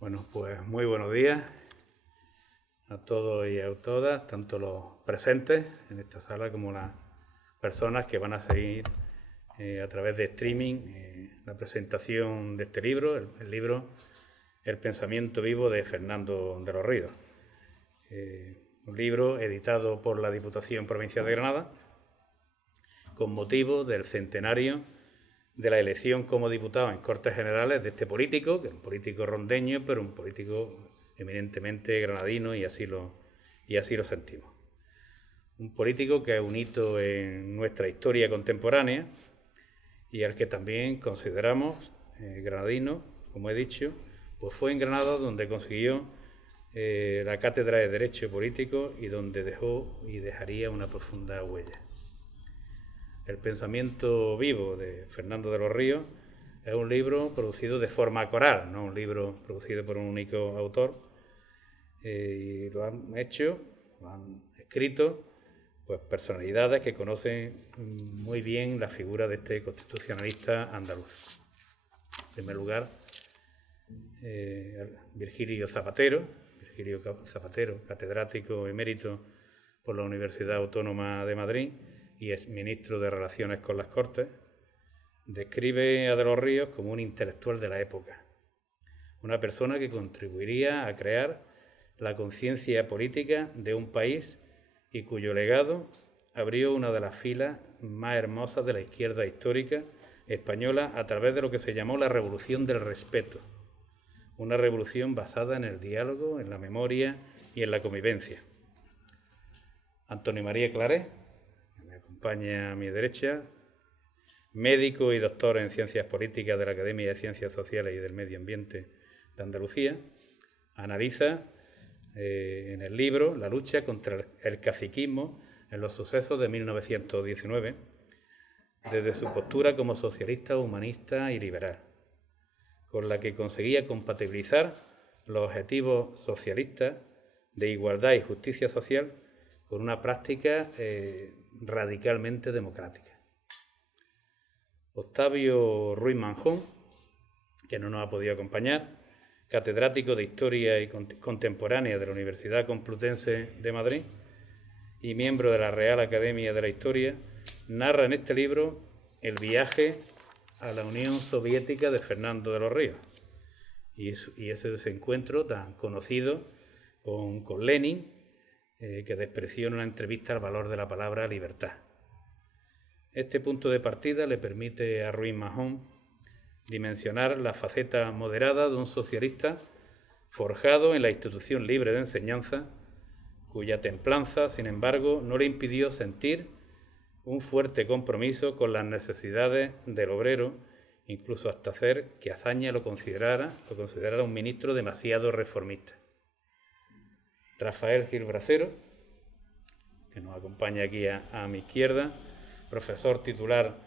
Bueno, pues muy buenos días a todos y a todas, tanto los presentes en esta sala como las personas que van a seguir a través de streaming la presentación de este libro, el libro El pensamiento vivo de Fernando de los Ríos. Un libro editado por la Diputación Provincial de Granada con motivo del centenario de la elección como diputado en Cortes Generales de este político, que es un político rondeño, pero un político eminentemente granadino, y así lo sentimos. Un político que es un hito en nuestra historia contemporánea y al que también consideramos granadino, como he dicho, pues fue en Granada donde consiguió la cátedra de Derecho Político y donde dejó y dejaría una profunda huella. El pensamiento vivo de Fernando de los Ríos es un libro producido de forma coral, no un libro producido por un único autor, y lo han hecho, lo han escrito, pues personalidades que conocen muy bien la figura de este constitucionalista andaluz. En primer lugar, Virgilio Zapatero, catedrático emérito por la Universidad Autónoma de Madrid y es ministro de Relaciones con las Cortes, describe a De los Ríos como un intelectual de la época, una persona que contribuiría a crear la conciencia política de un país y cuyo legado abrió una de las filas más hermosas de la izquierda histórica española a través de lo que se llamó la Revolución del Respeto, una revolución basada en el diálogo, en la memoria y en la convivencia. Antonio María Claret, que me acompaña a mi derecha, médico y doctor en Ciencias Políticas de la Academia de Ciencias Sociales y del Medio Ambiente de Andalucía, analiza en el libro la lucha contra el caciquismo en los sucesos de 1919, desde su postura como socialista, humanista y liberal, con la que conseguía compatibilizar los objetivos socialistas de igualdad y justicia social con una práctica radicalmente democrática. Octavio Ruiz Manjón, que no nos ha podido acompañar, catedrático de Historia y Contemporánea de la Universidad Complutense de Madrid y miembro de la Real Academia de la Historia, narra en este libro el viaje a la Unión Soviética de Fernando de los Ríos y ese desencuentro tan conocido con Lenin, que despreció en una entrevista el valor de la palabra libertad. Este punto de partida le permite a Ruiz Manjón dimensionar la faceta moderada de un socialista forjado en la institución libre de enseñanza, cuya templanza, sin embargo, no le impidió sentir un fuerte compromiso con las necesidades del obrero, incluso hasta hacer que Azaña lo considerara un ministro demasiado reformista. Rafael Gil Bracero, que nos acompaña aquí a mi izquierda, profesor titular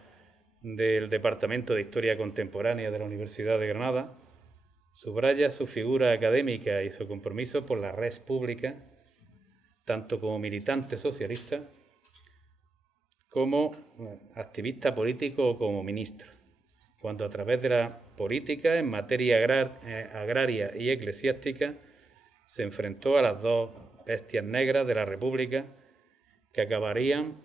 del Departamento de Historia Contemporánea de la Universidad de Granada, subraya su figura académica y su compromiso por la res pública, tanto como militante socialista, como activista político o como ministro, cuando a través de la política en materia agraria y eclesiástica se enfrentó a las dos bestias negras de la República que acabarían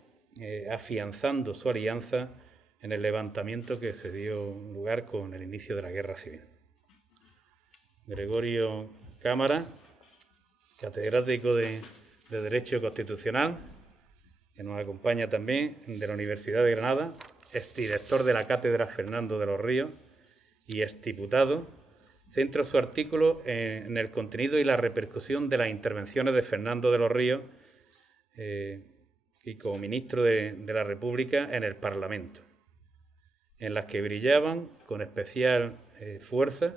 afianzando su alianza en el levantamiento que se dio lugar con el inicio de la Guerra Civil. Gregorio Cámara, catedrático de Derecho Constitucional, que nos acompaña también de la Universidad de Granada, exdirector de la Cátedra Fernando de los Ríos y exdiputado, centra su artículo en el contenido y la repercusión de las intervenciones de Fernando de los Ríos y como ministro de la República en el Parlamento, en las que brillaban con especial fuerza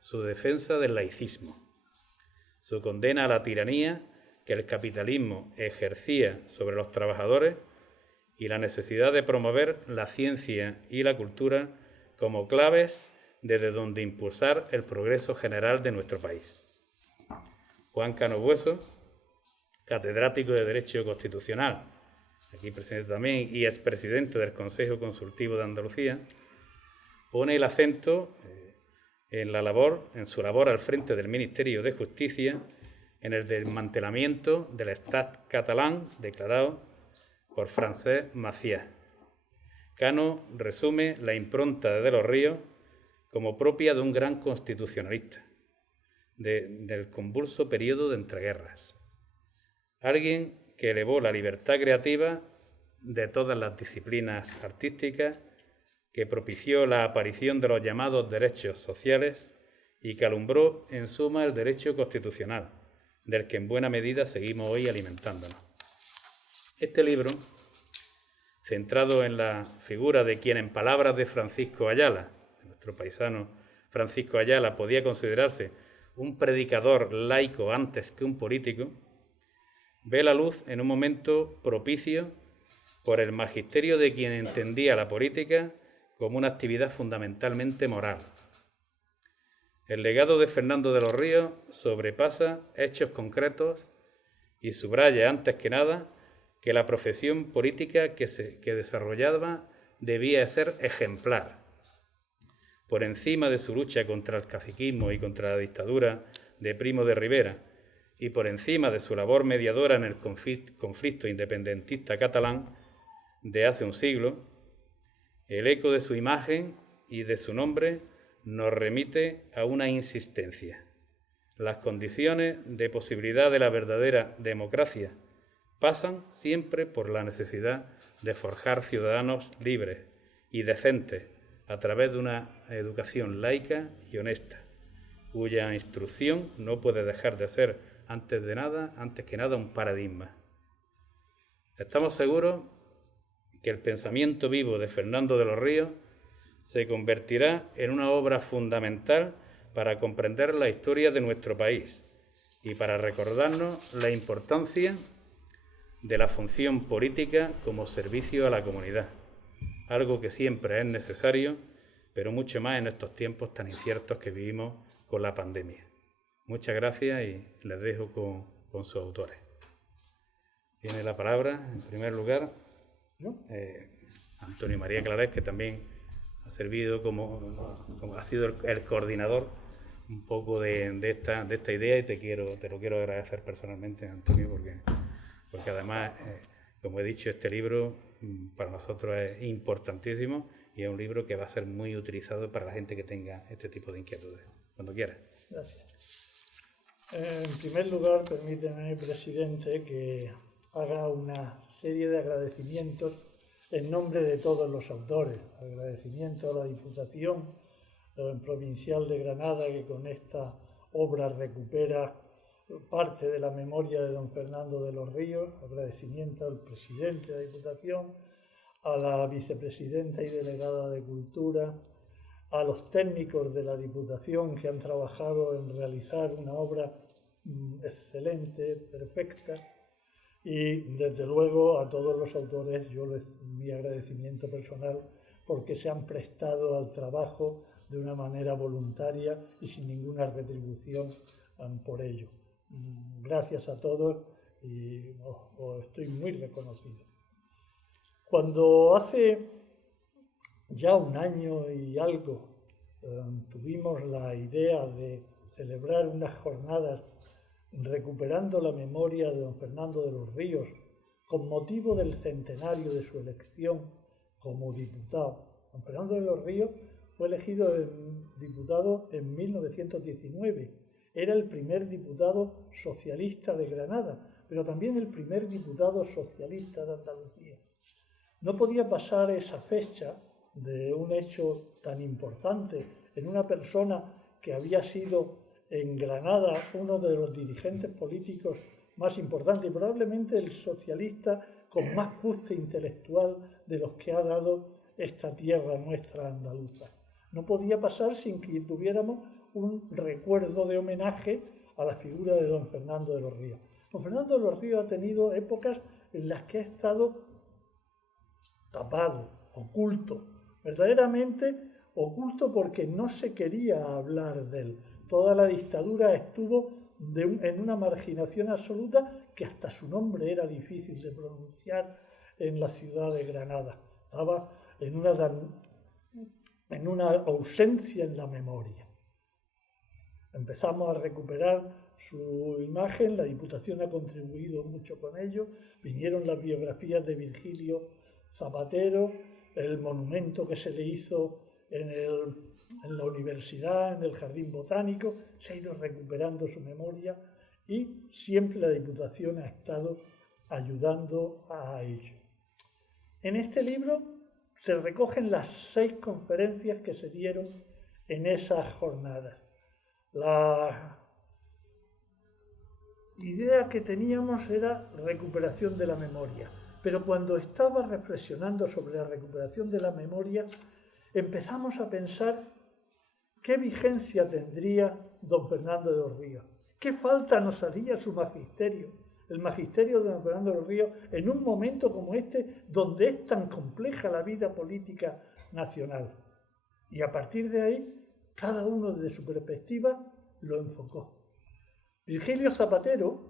su defensa del laicismo, su condena a la tiranía que el capitalismo ejercía sobre los trabajadores y la necesidad de promover la ciencia y la cultura como claves desde donde impulsar el progreso general de nuestro país. Juan Cano Bueso, catedrático de Derecho Constitucional, aquí presente también, y expresidente del Consejo Consultivo de Andalucía, pone el acento en su labor al frente del Ministerio de Justicia, en el desmantelamiento del Estat catalán declarado por Francesc Macià. Cano resume la impronta de los Ríos como propia de un gran constitucionalista del convulso periodo de entreguerras. Alguien que elevó la libertad creativa de todas las disciplinas artísticas, que propició la aparición de los llamados derechos sociales y que alumbró en suma el derecho constitucional, del que en buena medida seguimos hoy alimentándonos. Este libro, centrado en la figura de quien, en palabras de Francisco Ayala, nuestro paisano Francisco Ayala, podía considerarse un predicador laico antes que un político, ve la luz en un momento propicio por el magisterio de quien entendía la política como una actividad fundamentalmente moral. El legado de Fernando de los Ríos sobrepasa hechos concretos y subraya, antes que nada, que la profesión política que desarrollaba debía ser ejemplar. Por encima de su lucha contra el caciquismo y contra la dictadura de Primo de Rivera, y por encima de su labor mediadora en el conflicto independentista catalán de hace un siglo, el eco de su imagen y de su nombre nos remite a una insistencia. Las condiciones de posibilidad de la verdadera democracia pasan siempre por la necesidad de forjar ciudadanos libres y decentes a través de una educación laica y honesta, cuya instrucción no puede dejar de ser antes que nada un paradigma. Estamos seguros que el pensamiento vivo de Fernando de los Ríos se convertirá en una obra fundamental para comprender la historia de nuestro país y para recordarnos la importancia de la función política como servicio a la comunidad, algo que siempre es necesario, pero mucho más en estos tiempos tan inciertos que vivimos con la pandemia. Muchas gracias y les dejo con sus autores. Tiene la palabra, en primer lugar, Antonio María Clarés, que también ha servido como ha sido el coordinador un poco de esta idea, y te lo quiero agradecer personalmente, Antonio, porque además, como he dicho, este libro para nosotros es importantísimo y es un libro que va a ser muy utilizado para la gente que tenga este tipo de inquietudes. Cuando quieras. Gracias. En primer lugar, permíteme, presidente, que haga una serie de agradecimientos en nombre de todos los autores. Agradecimiento a la Diputación Provincial de Granada, que con esta obra recupera parte de la memoria de don Fernando de los Ríos. Agradecimiento al presidente de la Diputación, a la vicepresidenta y delegada de Cultura, a los técnicos de la Diputación que han trabajado en realizar una obra excelente, perfecta, y desde luego a todos los autores mi agradecimiento personal porque se han prestado al trabajo de una manera voluntaria y sin ninguna retribución por ello. Gracias a todos y os estoy muy reconocido. Cuando hace ya un año y algo tuvimos la idea de celebrar unas jornadas recuperando la memoria de don Fernando de los Ríos con motivo del centenario de su elección como diputado. Don Fernando de los Ríos fue elegido diputado en 1919. Era el primer diputado socialista de Granada, pero también el primer diputado socialista de Andalucía. No podía pasar esa fecha de un hecho tan importante en una persona que había sido en Granada uno de los dirigentes políticos más importantes y probablemente el socialista con más fuste intelectual de los que ha dado esta tierra nuestra andaluza. No podía pasar sin que tuviéramos un recuerdo de homenaje a la figura de don Fernando de los Ríos. Don Fernando de los Ríos ha tenido épocas en las que ha estado tapado, oculto, verdaderamente oculto porque no se quería hablar de él. Toda la dictadura estuvo en una marginación absoluta que hasta su nombre era difícil de pronunciar en la ciudad de Granada. Estaba en una ausencia en la memoria. Empezamos a recuperar su imagen, la Diputación ha contribuido mucho con ello, vinieron las biografías de Virgilio Zapatero, el monumento que se le hizo en la universidad, en el Jardín Botánico, se ha ido recuperando su memoria y siempre la Diputación ha estado ayudando a ello. En este libro se recogen las 6 conferencias que se dieron en esas jornadas. La idea que teníamos era recuperación de la memoria, pero cuando estaba reflexionando sobre la recuperación de la memoria, empezamos a pensar qué vigencia tendría don Fernando de los Ríos, qué falta nos haría su magisterio, el magisterio de don Fernando de los Ríos, en un momento como este, donde es tan compleja la vida política nacional. Y a partir de ahí, cada uno desde su perspectiva lo enfocó. Virgilio Zapatero,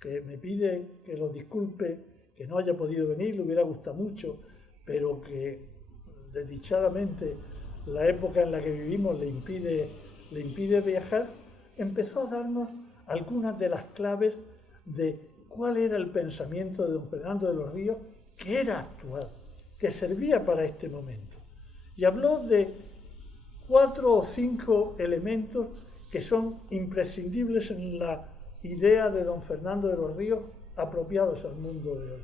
que me pide que lo disculpe, que no haya podido venir, le hubiera gustado mucho, pero que desdichadamente la época en la que vivimos le impide viajar, empezó a darnos algunas de las claves de cuál era el pensamiento de don Fernando de los Ríos, que era actual, que servía para este momento. Y habló de 4 o 5 elementos que son imprescindibles en la idea de don Fernando de los Ríos apropiados al mundo de hoy.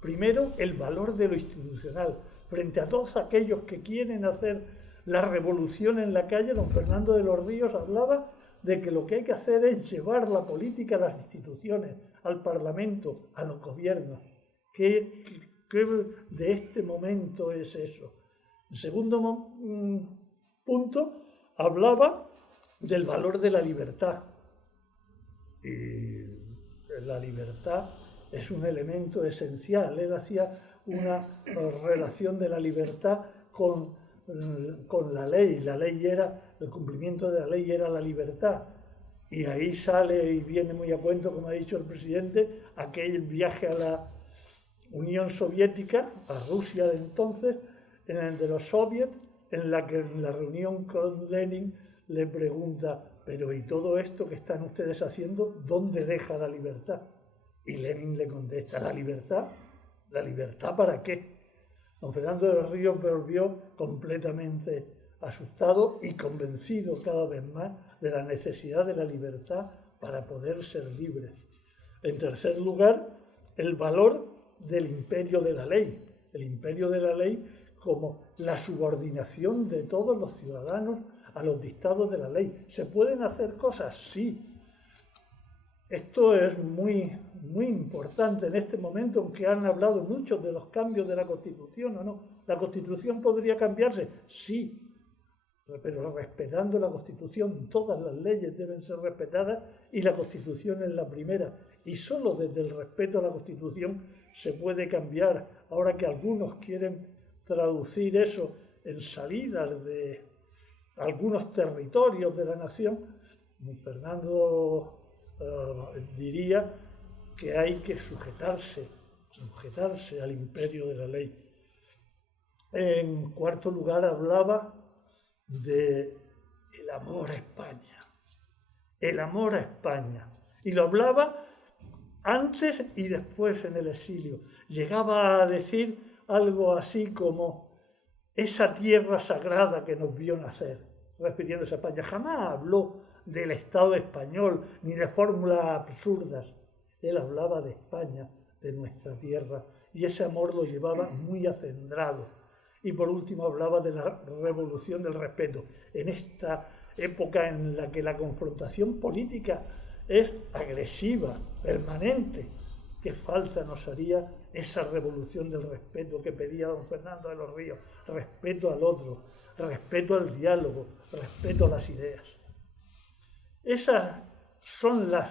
Primero, el valor de lo institucional. Frente a todos aquellos que quieren hacer la revolución en la calle, don Fernando de los Ríos hablaba de que lo que hay que hacer es llevar la política a las instituciones, al Parlamento, a los gobiernos. ¿Qué de este momento es eso? En segundo punto, hablaba del valor de la libertad. Y la libertad es un elemento esencial. Él hacía una relación de la libertad con la ley. La ley era, el cumplimiento de la ley era la libertad. Y ahí sale y viene muy a cuento, como ha dicho el presidente, aquel viaje a la Unión Soviética, a Rusia de entonces, en el de los soviets, en la que en la reunión con Lenin le pregunta: pero ¿y todo esto que están ustedes haciendo, dónde deja la libertad? Y Lenin le contesta: ¿la libertad? ¿La libertad para qué? Don Fernando de los Ríos volvió completamente asustado y convencido cada vez más de la necesidad de la libertad para poder ser libres. En tercer lugar, el valor del imperio de la ley. El imperio de la ley como la subordinación de todos los ciudadanos a los dictados de la ley. ¿Se pueden hacer cosas? Sí. Esto es muy importante en este momento, aunque han hablado muchos de los cambios de la Constitución o no. ¿La Constitución podría cambiarse? Sí, pero respetando la Constitución. Todas las leyes deben ser respetadas y la Constitución es la primera. Y solo desde el respeto a la Constitución se puede cambiar. Ahora que algunos quieren traducir eso en salidas de algunos territorios de la nación, Fernando diría que hay que sujetarse al imperio de la ley. En cuarto lugar, hablaba del amor a España. El amor a España. Y lo hablaba antes y después en el exilio. Llegaba a decir algo así como: esa tierra sagrada que nos vio nacer, refiriéndose a España. Jamás habló del Estado español ni de fórmulas absurdas. Él hablaba de España, de nuestra tierra, y ese amor lo llevaba muy acendrado. Y por último hablaba de la revolución del respeto. En esta época en la que la confrontación política es agresiva, permanente, ¿qué falta nos haría esa revolución del respeto que pedía don Fernando de los Ríos? Respeto al otro, respeto al diálogo, respeto a las ideas. Esos son los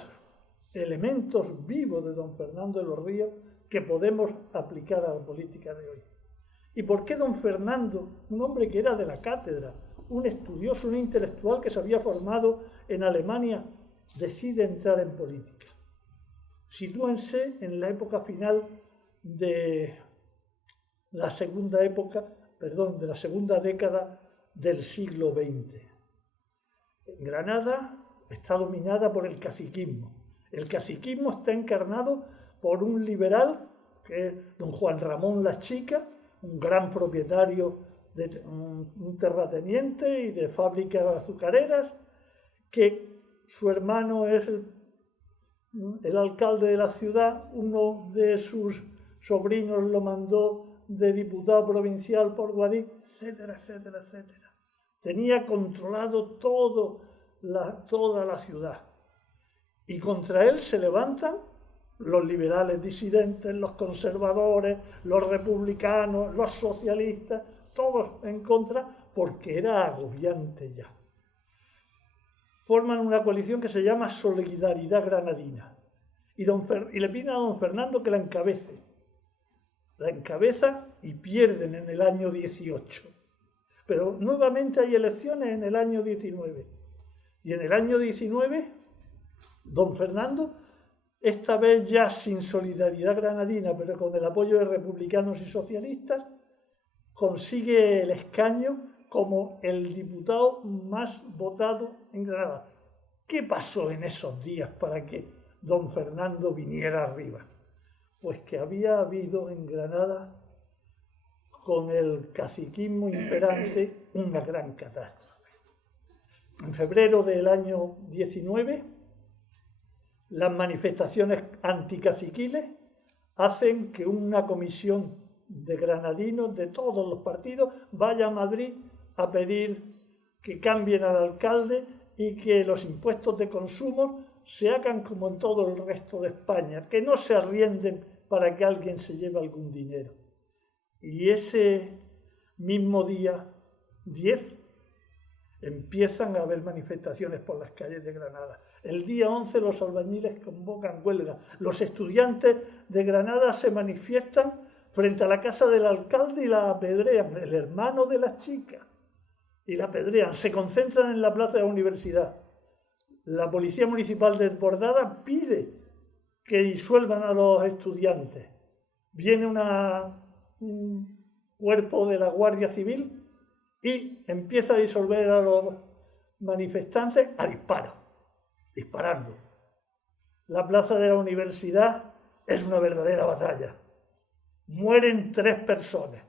elementos vivos de don Fernando de los Ríos que podemos aplicar a la política de hoy. ¿Y por qué don Fernando, un hombre que era de la cátedra, un estudioso, un intelectual que se había formado en Alemania, decide entrar en política? Sitúense en la época final de la segunda década del siglo XX. En Granada está dominada por el caciquismo. El caciquismo está encarnado por un liberal, que es don Juan Ramón Las Chicas, un gran propietario, un terrateniente y de fábricas azucareras, que su hermano es el alcalde de la ciudad, uno de sus sobrinos lo mandó de diputado provincial por Guadix, etcétera, etcétera, etcétera. Tenía controlado toda la ciudad. Y contra él se levantan los liberales disidentes, los conservadores, los republicanos, los socialistas, todos en contra, porque era agobiante ya. Forman una coalición que se llama Solidaridad Granadina. Y le piden a don Fernando que la encabece. La encabeza y pierden en el año 18. Pero nuevamente hay elecciones en el año 19. Y en el año 19, don Fernando, esta vez ya sin Solidaridad Granadina, pero con el apoyo de republicanos y socialistas, consigue el escaño como el diputado más votado en Granada. ¿Qué pasó en esos días para que don Fernando viniera arriba? Pues que había habido en Granada, con el caciquismo imperante, una gran catástrofe. En febrero del año 19, las manifestaciones anticaciquiles hacen que una comisión de granadinos de todos los partidos vaya a Madrid a pedir que cambien al alcalde y que los impuestos de consumo se hagan como en todo el resto de España, que no se arrienden para que alguien se lleve algún dinero. Y ese mismo día 10 empiezan a haber manifestaciones por las calles de Granada. El día 11 los albañiles convocan huelga. Los estudiantes de Granada se manifiestan frente a la casa del alcalde y la apedrean, el hermano de Las Chicas, y la apedrean. Se concentran en la plaza de la universidad. La policía municipal desbordada pide que disuelvan a los estudiantes. Viene un cuerpo de la Guardia Civil y empieza a disolver a los manifestantes a disparando. La plaza de la universidad es una verdadera batalla. Mueren 3 personas,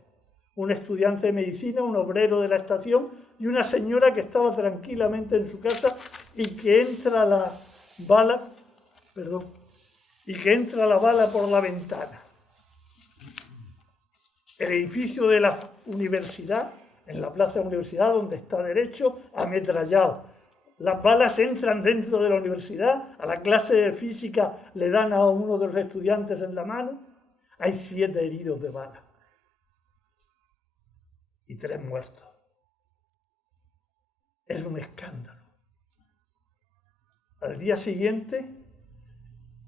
un estudiante de medicina, un obrero de la estación y una señora que estaba tranquilamente en su casa y que entra la bala por la ventana. El edificio de la universidad, en la plaza de la universidad, donde está Derecho, ametrallado. Las balas entran dentro de la universidad, a la clase de física le dan a uno de los estudiantes en la mano. Hay 7 heridos de bala y 3 muertos. Es un escándalo. Al día siguiente,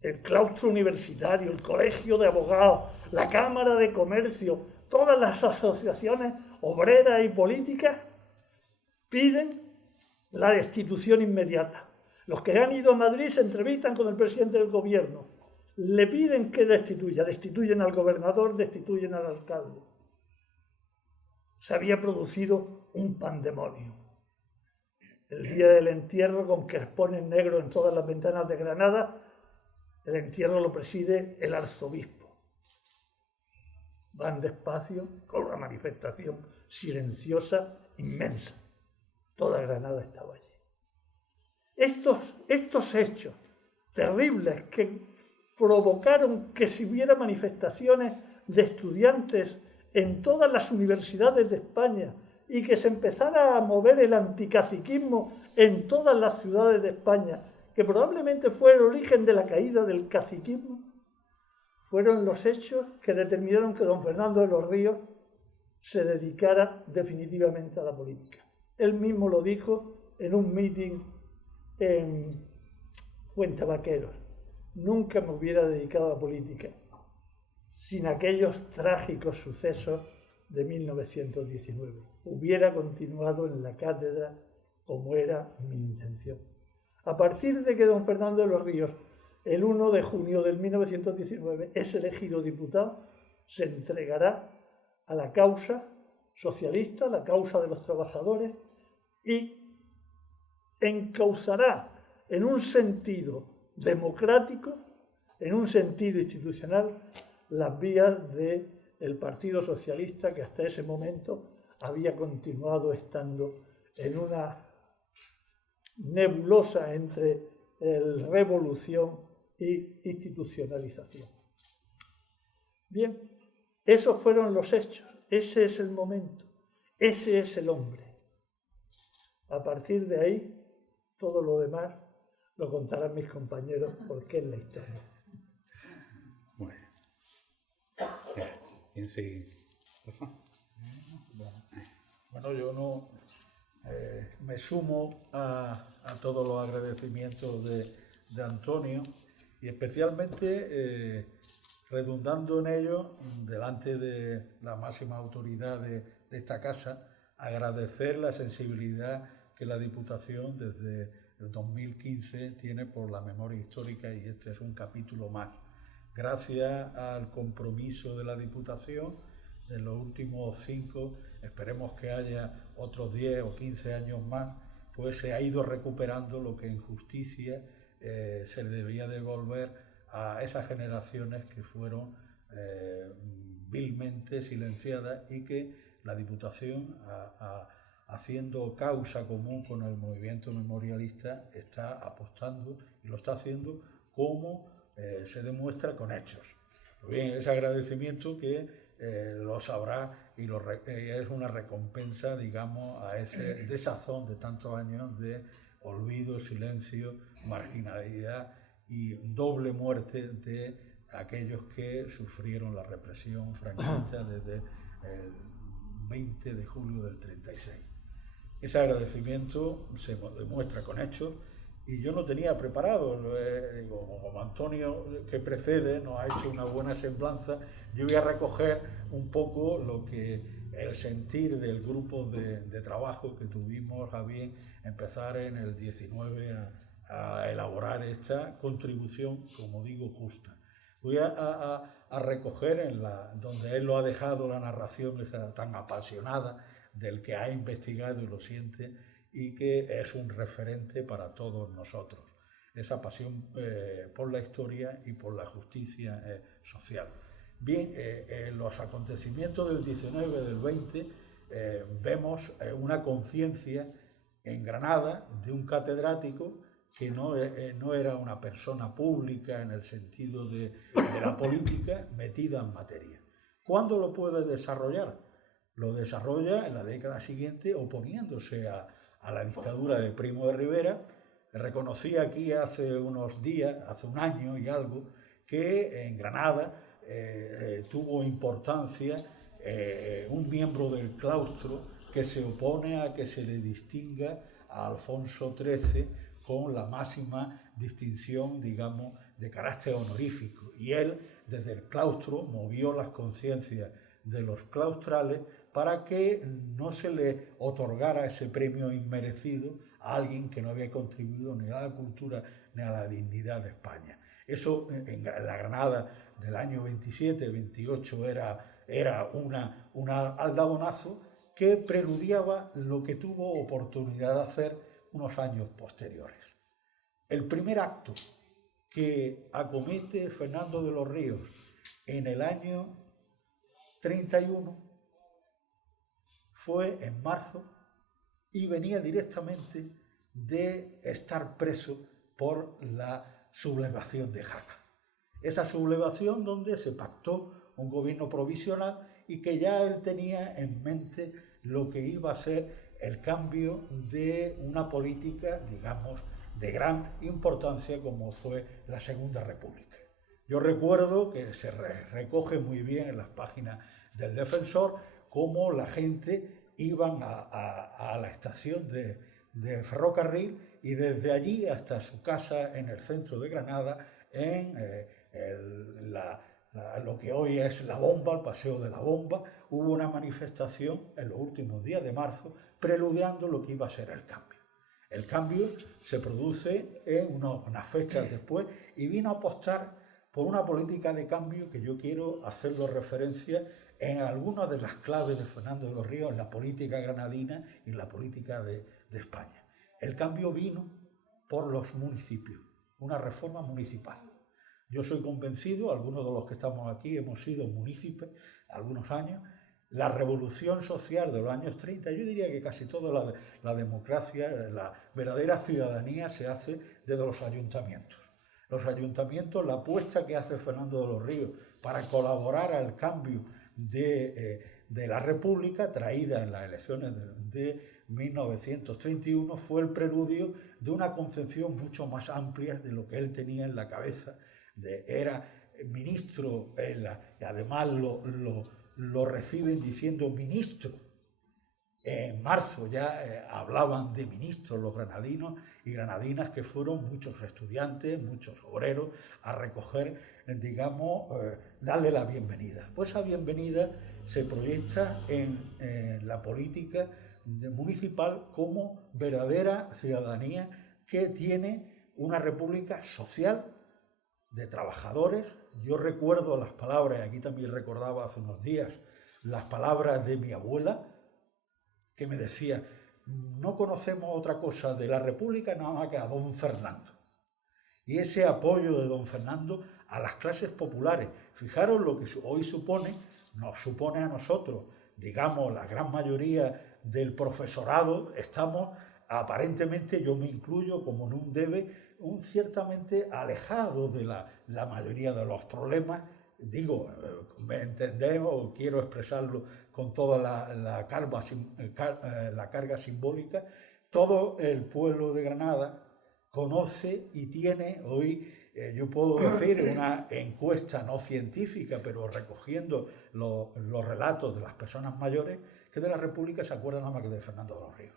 el claustro universitario, el colegio de abogados, la Cámara de Comercio, todas las asociaciones obreras y políticas piden la destitución inmediata. Los que han ido a Madrid se entrevistan con el presidente del gobierno. Le piden que destituyen al gobernador, destituyen al alcalde. Se había producido un pandemonio. El día del entierro, con que ponen negro en todas las ventanas de Granada, el entierro lo preside el arzobispo. Van despacio con una manifestación silenciosa, inmensa. Toda Granada estaba allí. Estos hechos terribles que provocaron que se hubiera manifestaciones de estudiantes en todas las universidades de España y que se empezara a mover el anticaciquismo en todas las ciudades de España, que probablemente fue el origen de la caída del caciquismo, fueron los hechos que determinaron que don Fernando de los Ríos se dedicara definitivamente a la política. Él mismo lo dijo en un meeting en Fuentevaqueros. Nunca me hubiera dedicado a la política sin aquellos trágicos sucesos de 1919. Hubiera continuado en la cátedra como era mi intención. A partir de que don Fernando de los Ríos, el 1 de junio de 1919, es elegido diputado, se entregará a la causa socialista, la causa de los trabajadores, y encauzará en un sentido democrático, en un sentido institucional, las vías del Partido Socialista, que hasta ese momento había continuado estando en una nebulosa entre revolución e institucionalización. Bien, esos fueron los hechos, ese es el momento, ese es el hombre. A partir de ahí, todo lo demás lo contarán mis compañeros porque es la historia. Bueno, ¿quién sigue? Bueno, yo no me sumo a todos los agradecimientos de Antonio y especialmente redundando en ello delante de la máxima autoridad de esta casa, agradecer la sensibilidad que la Diputación desde el 2015 tiene por la memoria histórica, y este es un capítulo más. Gracias al compromiso de la Diputación, en los últimos 5, esperemos que haya otros 10 o 15 años más, pues se ha ido recuperando lo que en justicia se le debía devolver a esas generaciones que fueron vilmente silenciadas y que la Diputación, haciendo causa común con el movimiento memorialista, está apostando y lo está haciendo como se demuestra con hechos. Pues bien, ese agradecimiento que lo sabrá y es una recompensa, digamos, a ese desazón de tantos años de olvido, silencio, marginalidad y doble muerte de aquellos que sufrieron la represión franquista desde el 20 de julio del 36. Ese agradecimiento se demuestra con hechos y yo no tenía preparado, como Antonio que precede nos ha hecho una buena semblanza, yo voy a recoger un poco lo que el sentir del grupo de trabajo que tuvimos a bien empezar en el 19 a elaborar esta contribución, como digo, justa. Voy a recoger donde él lo ha dejado, la narración esa tan apasionada del que ha investigado y lo siente y que es un referente para todos nosotros, esa pasión por la historia y por la justicia social. Bien, en los acontecimientos del 19, del 20, vemos una conciencia en Granada de un catedrático que no era una persona pública en el sentido de la política metida en materia. ¿Cuándo lo puede desarrollar? Lo desarrolla en la década siguiente oponiéndose a la dictadura de Primo de Rivera. Reconocí aquí hace unos días, hace un año y algo, que en Granada tuvo importancia un miembro del claustro que se opone a que se le distinga a Alfonso XIII con la máxima distinción, digamos, de carácter honorífico. Y él, desde el claustro, movió las conciencias de los claustrales para que no se le otorgara ese premio inmerecido a alguien que no había contribuido ni a la cultura ni a la dignidad de España. Eso en la Granada del año 27-28 era un aldabonazo que preludiaba lo que tuvo oportunidad de hacer unos años posteriores. El primer acto que acomete Fernando de los Ríos en el año 31 fue en marzo y venía directamente de estar preso por la sublevación de Jaca. Esa sublevación donde se pactó un gobierno provisional y que ya él tenía en mente lo que iba a ser el cambio de una política, digamos, de gran importancia como fue la Segunda República. Yo recuerdo que se recoge muy bien en las páginas del Defensor cómo la gente iban a la estación de ferrocarril y desde allí hasta su casa en el centro de Granada, en lo que hoy es La Bomba, el Paseo de la Bomba, hubo una manifestación en los últimos días de marzo preludiando lo que iba a ser el cambio. El cambio se produce en unas fechas después y vino a apostar por una política de cambio que yo quiero hacerlo referencia en algunas de las claves de Fernando de los Ríos en la política granadina y en la política de España. El cambio vino por los municipios, una reforma municipal. Yo soy convencido, algunos de los que estamos aquí hemos sido municipios algunos años. La revolución social de los años 30, yo diría que casi toda la democracia, la verdadera ciudadanía se hace desde los ayuntamientos. Los ayuntamientos, la apuesta que hace Fernando de los Ríos para colaborar al cambio de la República, traída en las elecciones de 1931, fue el preludio de una concepción mucho más amplia de lo que él tenía en la cabeza. Era ministro, y además lo reciben diciendo ministro. En marzo ya hablaban de ministros los granadinos y granadinas, que fueron muchos estudiantes, muchos obreros, a recoger, digamos, darle la bienvenida. Pues esa bienvenida se proyecta en la política municipal como verdadera ciudadanía que tiene una república social de trabajadores. Yo recuerdo las palabras, aquí también recordaba hace unos días, las palabras de mi abuela, que me decía: no conocemos otra cosa de la República nada más que a don Fernando. Y ese apoyo de don Fernando a las clases populares, fijaros lo que hoy nos supone a nosotros, digamos, la gran mayoría del profesorado, estamos aparentemente, yo me incluyo como en un debe, ciertamente alejado de la mayoría de los problemas. Digo, me entendemos, quiero expresarlo con toda la carga simbólica. Todo el pueblo de Granada conoce y tiene hoy, yo puedo decir, una encuesta no científica, pero recogiendo los relatos de las personas mayores, que de la República se acuerdan nada más que de Fernando de los Ríos.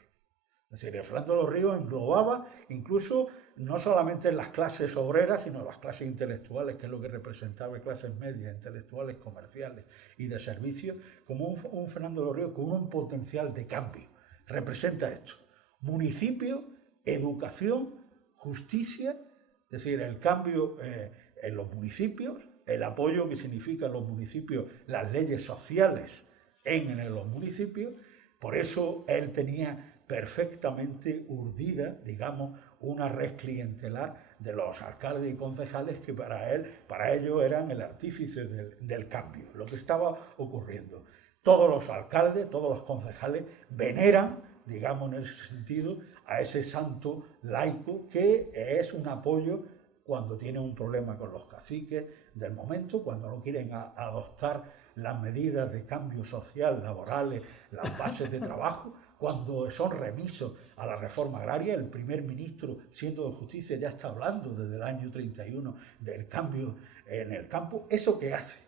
Es decir, Fernando de los Ríos englobaba incluso no solamente las clases obreras, sino las clases intelectuales, que es lo que representaba, clases medias, intelectuales, comerciales y de servicios, como un Fernando de los Ríos con un potencial de cambio. Representa esto: municipio, educación, justicia, es decir, el cambio en los municipios, el apoyo que significan los municipios, las leyes sociales en los municipios. Por eso él tenía perfectamente urdida, digamos, una red clientelar de los alcaldes y concejales que para ellos eran el artífice del cambio, lo que estaba ocurriendo. Todos los alcaldes, todos los concejales veneran, digamos, en ese sentido, a ese santo laico que es un apoyo cuando tienen un problema con los caciques del momento, cuando no quieren adoptar las medidas de cambio social, laborales, las bases de trabajo, cuando son remisos a la reforma agraria. El primer ministro, siendo de Justicia, ya está hablando desde el año 31 del cambio en el campo. ¿Eso qué hace?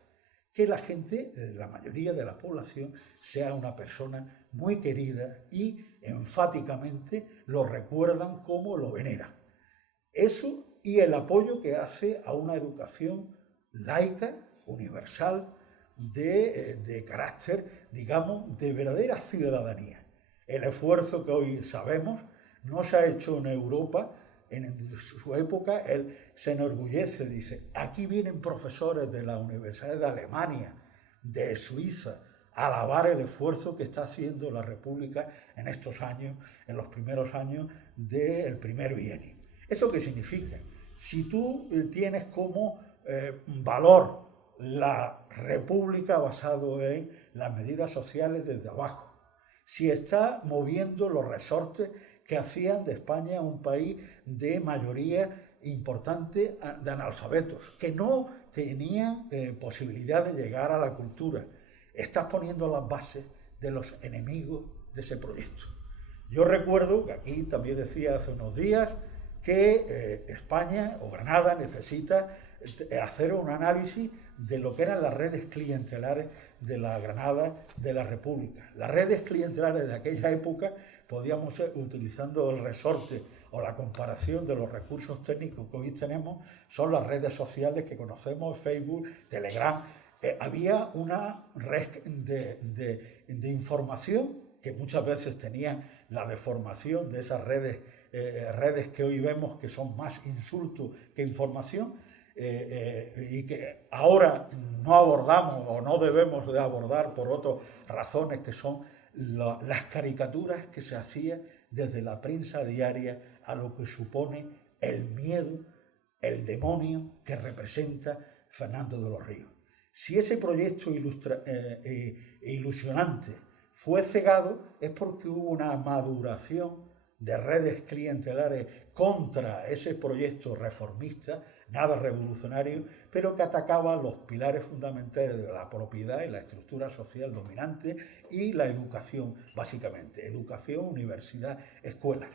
Que la gente, la mayoría de la población, sea una persona muy querida y enfáticamente lo recuerdan como lo veneran. Eso y el apoyo que hace a una educación laica, universal, de carácter, digamos, de verdadera ciudadanía. El esfuerzo que hoy sabemos no se ha hecho en Europa. En su época él se enorgullece, dice: aquí vienen profesores de las universidades de Alemania, de Suiza, a alabar el esfuerzo que está haciendo la República en estos años, en los primeros años del primer bienio. ¿Eso qué significa? Si tú tienes como valor la República basado en las medidas sociales desde abajo, si está moviendo los resortes que hacían de España un país de mayoría importante de analfabetos, que no tenían posibilidad de llegar a la cultura, estás poniendo las bases de los enemigos de ese proyecto. Yo recuerdo que aquí también decía hace unos días que España o Granada necesita hacer un análisis de lo que eran las redes clientelares de la Granada de la República. Las redes clientelares de aquella época, podíamos utilizando el resorte o la comparación de los recursos técnicos que hoy tenemos, son las redes sociales que conocemos, Facebook, Telegram. Había una red de información que muchas veces tenían la deformación de esas redes que hoy vemos que son más insultos que información, y que ahora no abordamos o no debemos de abordar por otras razones, que son las caricaturas que se hacían desde la prensa diaria a lo que supone el miedo, el demonio que representa Fernando de los Ríos. Si ese proyecto ilusionante fue cegado, es porque hubo una maduración de redes clientelares contra ese proyecto reformista, nada revolucionario, pero que atacaba los pilares fundamentales de la propiedad y la estructura social dominante y la educación, básicamente, educación, universidad, escuelas.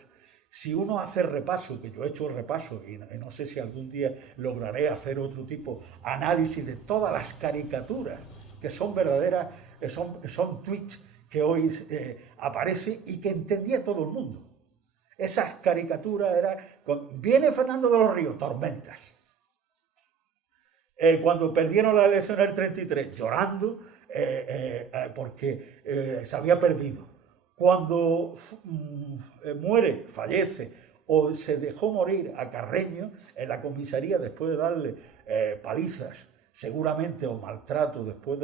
Si uno hace repaso, que yo he hecho el repaso y no sé si algún día lograré hacer otro tipo de análisis de todas las caricaturas que son verdaderas, son tweets que hoy aparecen y que entendía todo el mundo. Esas caricaturas eran, viene Fernando de los Ríos, tormentas. Cuando perdieron la elección del 33, llorando porque se había perdido. Cuando muere, fallece o se dejó morir a Carreño en la comisaría después de darle palizas, seguramente, o maltrato después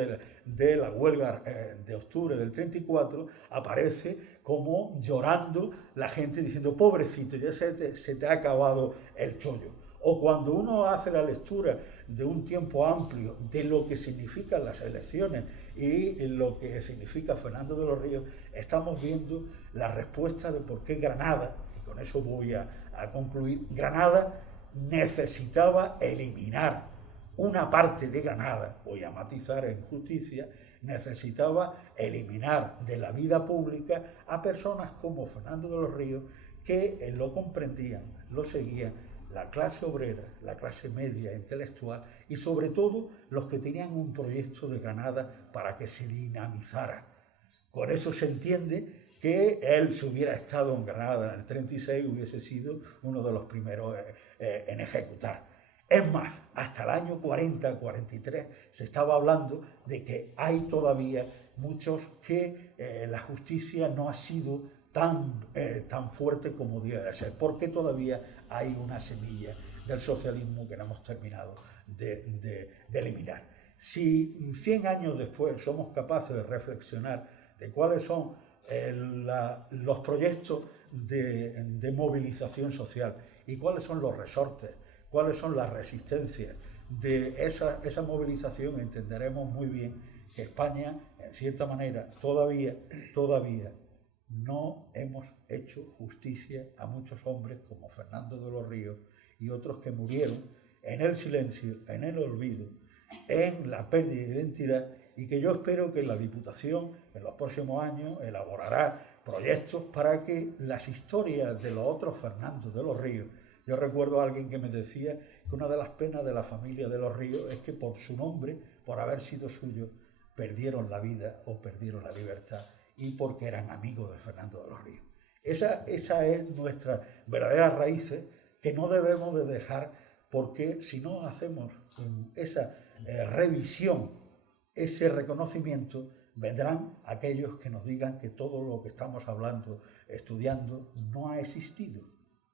de la huelga de octubre del 34, aparece como llorando la gente diciendo, pobrecito, ya se te ha acabado el chollo. O cuando uno hace la lectura de un tiempo amplio de lo que significan las elecciones y lo que significa Fernando de los Ríos, estamos viendo la respuesta de por qué Granada, y con eso voy a concluir, Granada necesitaba eliminar una parte de Granada, voy a matizar en justicia, necesitaba eliminar de la vida pública a personas como Fernando de los Ríos que lo comprendían, lo seguían, la clase obrera, la clase media intelectual y sobre todo los que tenían un proyecto de Granada para que se dinamizara. Con eso se entiende que él, si hubiera estado en Granada en el 36, hubiese sido uno de los primeros en ejecutar. Es más, hasta el año 40-43 se estaba hablando de que hay todavía muchos que la justicia no ha sido tan fuerte como debe ser, porque todavía hay una semilla del socialismo que no hemos terminado de eliminar. Si 100 años después somos capaces de reflexionar de cuáles son los proyectos de movilización social y cuáles son los resortes, cuáles son las resistencias de esa movilización, entenderemos muy bien que España, en cierta manera, todavía no hemos hecho justicia a muchos hombres como Fernando de los Ríos y otros que murieron en el silencio, en el olvido, en la pérdida de identidad, y que yo espero que la Diputación en los próximos años elaborará proyectos para que las historias de los otros Fernando de los Ríos. Yo recuerdo a alguien que me decía que una de las penas de la familia de los Ríos es que por su nombre, por haber sido suyo, perdieron la vida o perdieron la libertad, y porque eran amigos de Fernando de los Ríos. Esa es nuestra verdadera raíz que no debemos de dejar, porque si no hacemos esa revisión, ese reconocimiento, vendrán aquellos que nos digan que todo lo que estamos hablando, estudiando, no ha existido,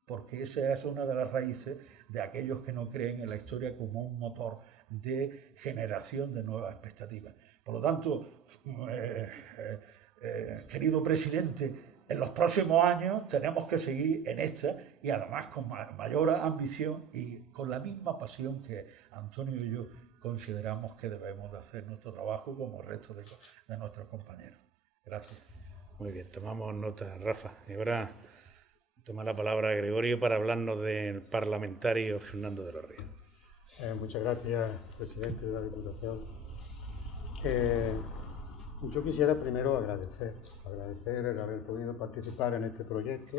porque esa es una de las raíces de aquellos que no creen en la historia como un motor de generación de nuevas expectativas. Por lo tanto, querido presidente, en los próximos años tenemos que seguir en esta, y además con mayor ambición y con la misma pasión que Antonio y yo consideramos que debemos de hacer nuestro trabajo como el resto de nuestros compañeros. Gracias. Muy bien, tomamos nota, Rafa. Y ahora toma la palabra Gregorio para hablarnos del parlamentario Fernando de los Ríos. Muchas gracias, presidente de la Diputación. Yo quisiera primero agradecer el haber podido participar en este proyecto,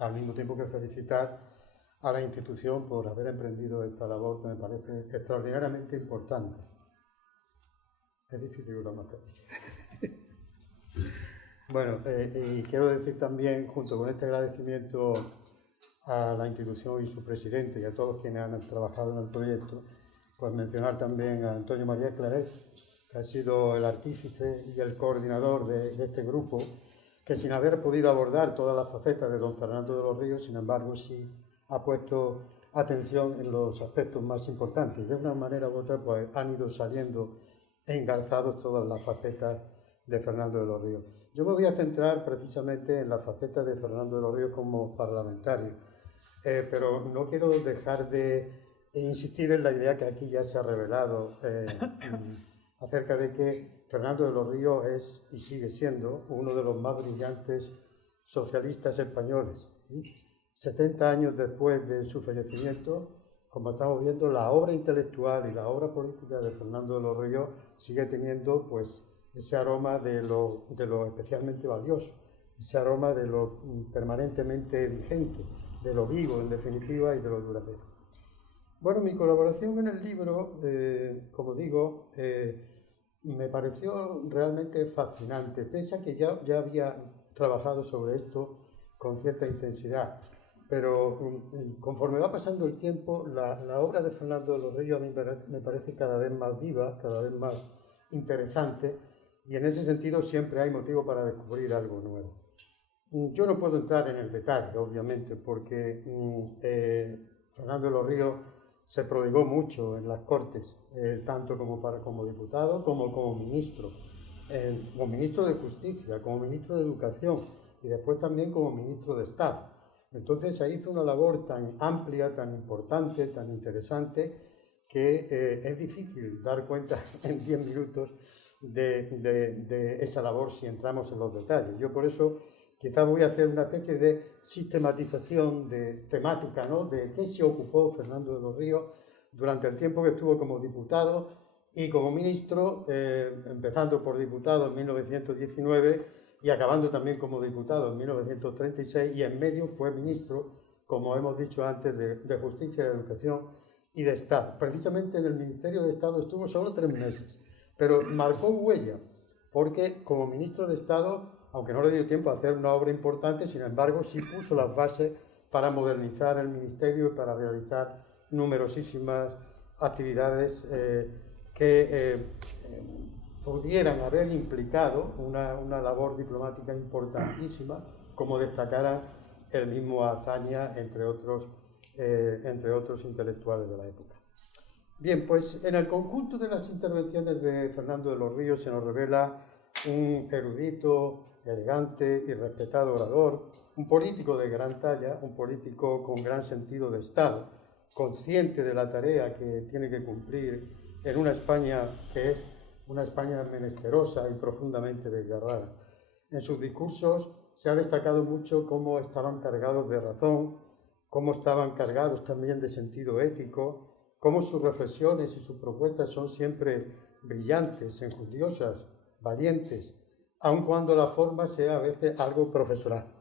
al mismo tiempo que felicitar a la institución por haber emprendido esta labor que me parece extraordinariamente importante. Es difícil una más. Bueno, y quiero decir también, junto con este agradecimiento a la institución y su presidente y a todos quienes han trabajado en el proyecto, pues mencionar también a Antonio María Claret, que ha sido el artífice y el coordinador de este grupo, que sin haber podido abordar todas las facetas de don Fernando de los Ríos, sin embargo, sí ha puesto atención en los aspectos más importantes. De una manera u otra, pues han ido saliendo engarzados todas las facetas de Fernando de los Ríos. Yo me voy a centrar precisamente en la faceta de Fernando de los Ríos como parlamentario, pero no quiero dejar de insistir en la idea que aquí ya se ha revelado acerca de que Fernando de los Ríos es y sigue siendo uno de los más brillantes socialistas españoles. 70 años después de su fallecimiento, como estamos viendo, la obra intelectual y la obra política de Fernando de los Ríos sigue teniendo pues ese aroma de lo especialmente valioso, ese aroma de lo permanentemente vigente, de lo vivo en definitiva y de lo duradero. Bueno, mi colaboración en el libro, como digo, me pareció realmente fascinante, pese a que ya había trabajado sobre esto con cierta intensidad. Pero conforme va pasando el tiempo, la obra de Fernando de los Ríos a mí me parece cada vez más viva, cada vez más interesante, y en ese sentido siempre hay motivo para descubrir algo nuevo. Yo no puedo entrar en el detalle, obviamente, porque Fernando de los Ríos se prodigó mucho en las Cortes, tanto como diputado como ministro de Justicia, como ministro de Educación y después también como ministro de Estado. Entonces se hizo una labor tan amplia, tan importante, tan interesante, que es difícil dar cuenta en 10 minutos de esa labor si entramos en los detalles. Yo por eso quizás voy a hacer una especie de sistematización de temática, ¿no?, de qué se ocupó Fernando de los Ríos durante el tiempo que estuvo como diputado y como ministro, empezando por diputado en 1919 y acabando también como diputado en 1936, y en medio fue ministro, como hemos dicho antes, de Justicia, de Educación y de Estado. Precisamente en el Ministerio de Estado estuvo solo 3 meses, pero marcó huella, porque como ministro de Estado, aunque no le dio tiempo a hacer una obra importante, sin embargo sí puso las bases para modernizar el ministerio y para realizar numerosísimas actividades que pudieran haber implicado una labor diplomática importantísima, como destacara el mismo Azaña, entre otros intelectuales de la época. Bien, pues en el conjunto de las intervenciones de Fernando de los Ríos se nos revela un erudito, elegante y respetado orador, un político de gran talla, un político con gran sentido de Estado, consciente de la tarea que tiene que cumplir en una España que es una España menesterosa y profundamente desgarrada. En sus discursos se ha destacado mucho cómo estaban cargados de razón, cómo estaban cargados también de sentido ético, cómo sus reflexiones y sus propuestas son siempre brillantes, enjundiosas, valientes, aun cuando la forma sea a veces algo profesoral.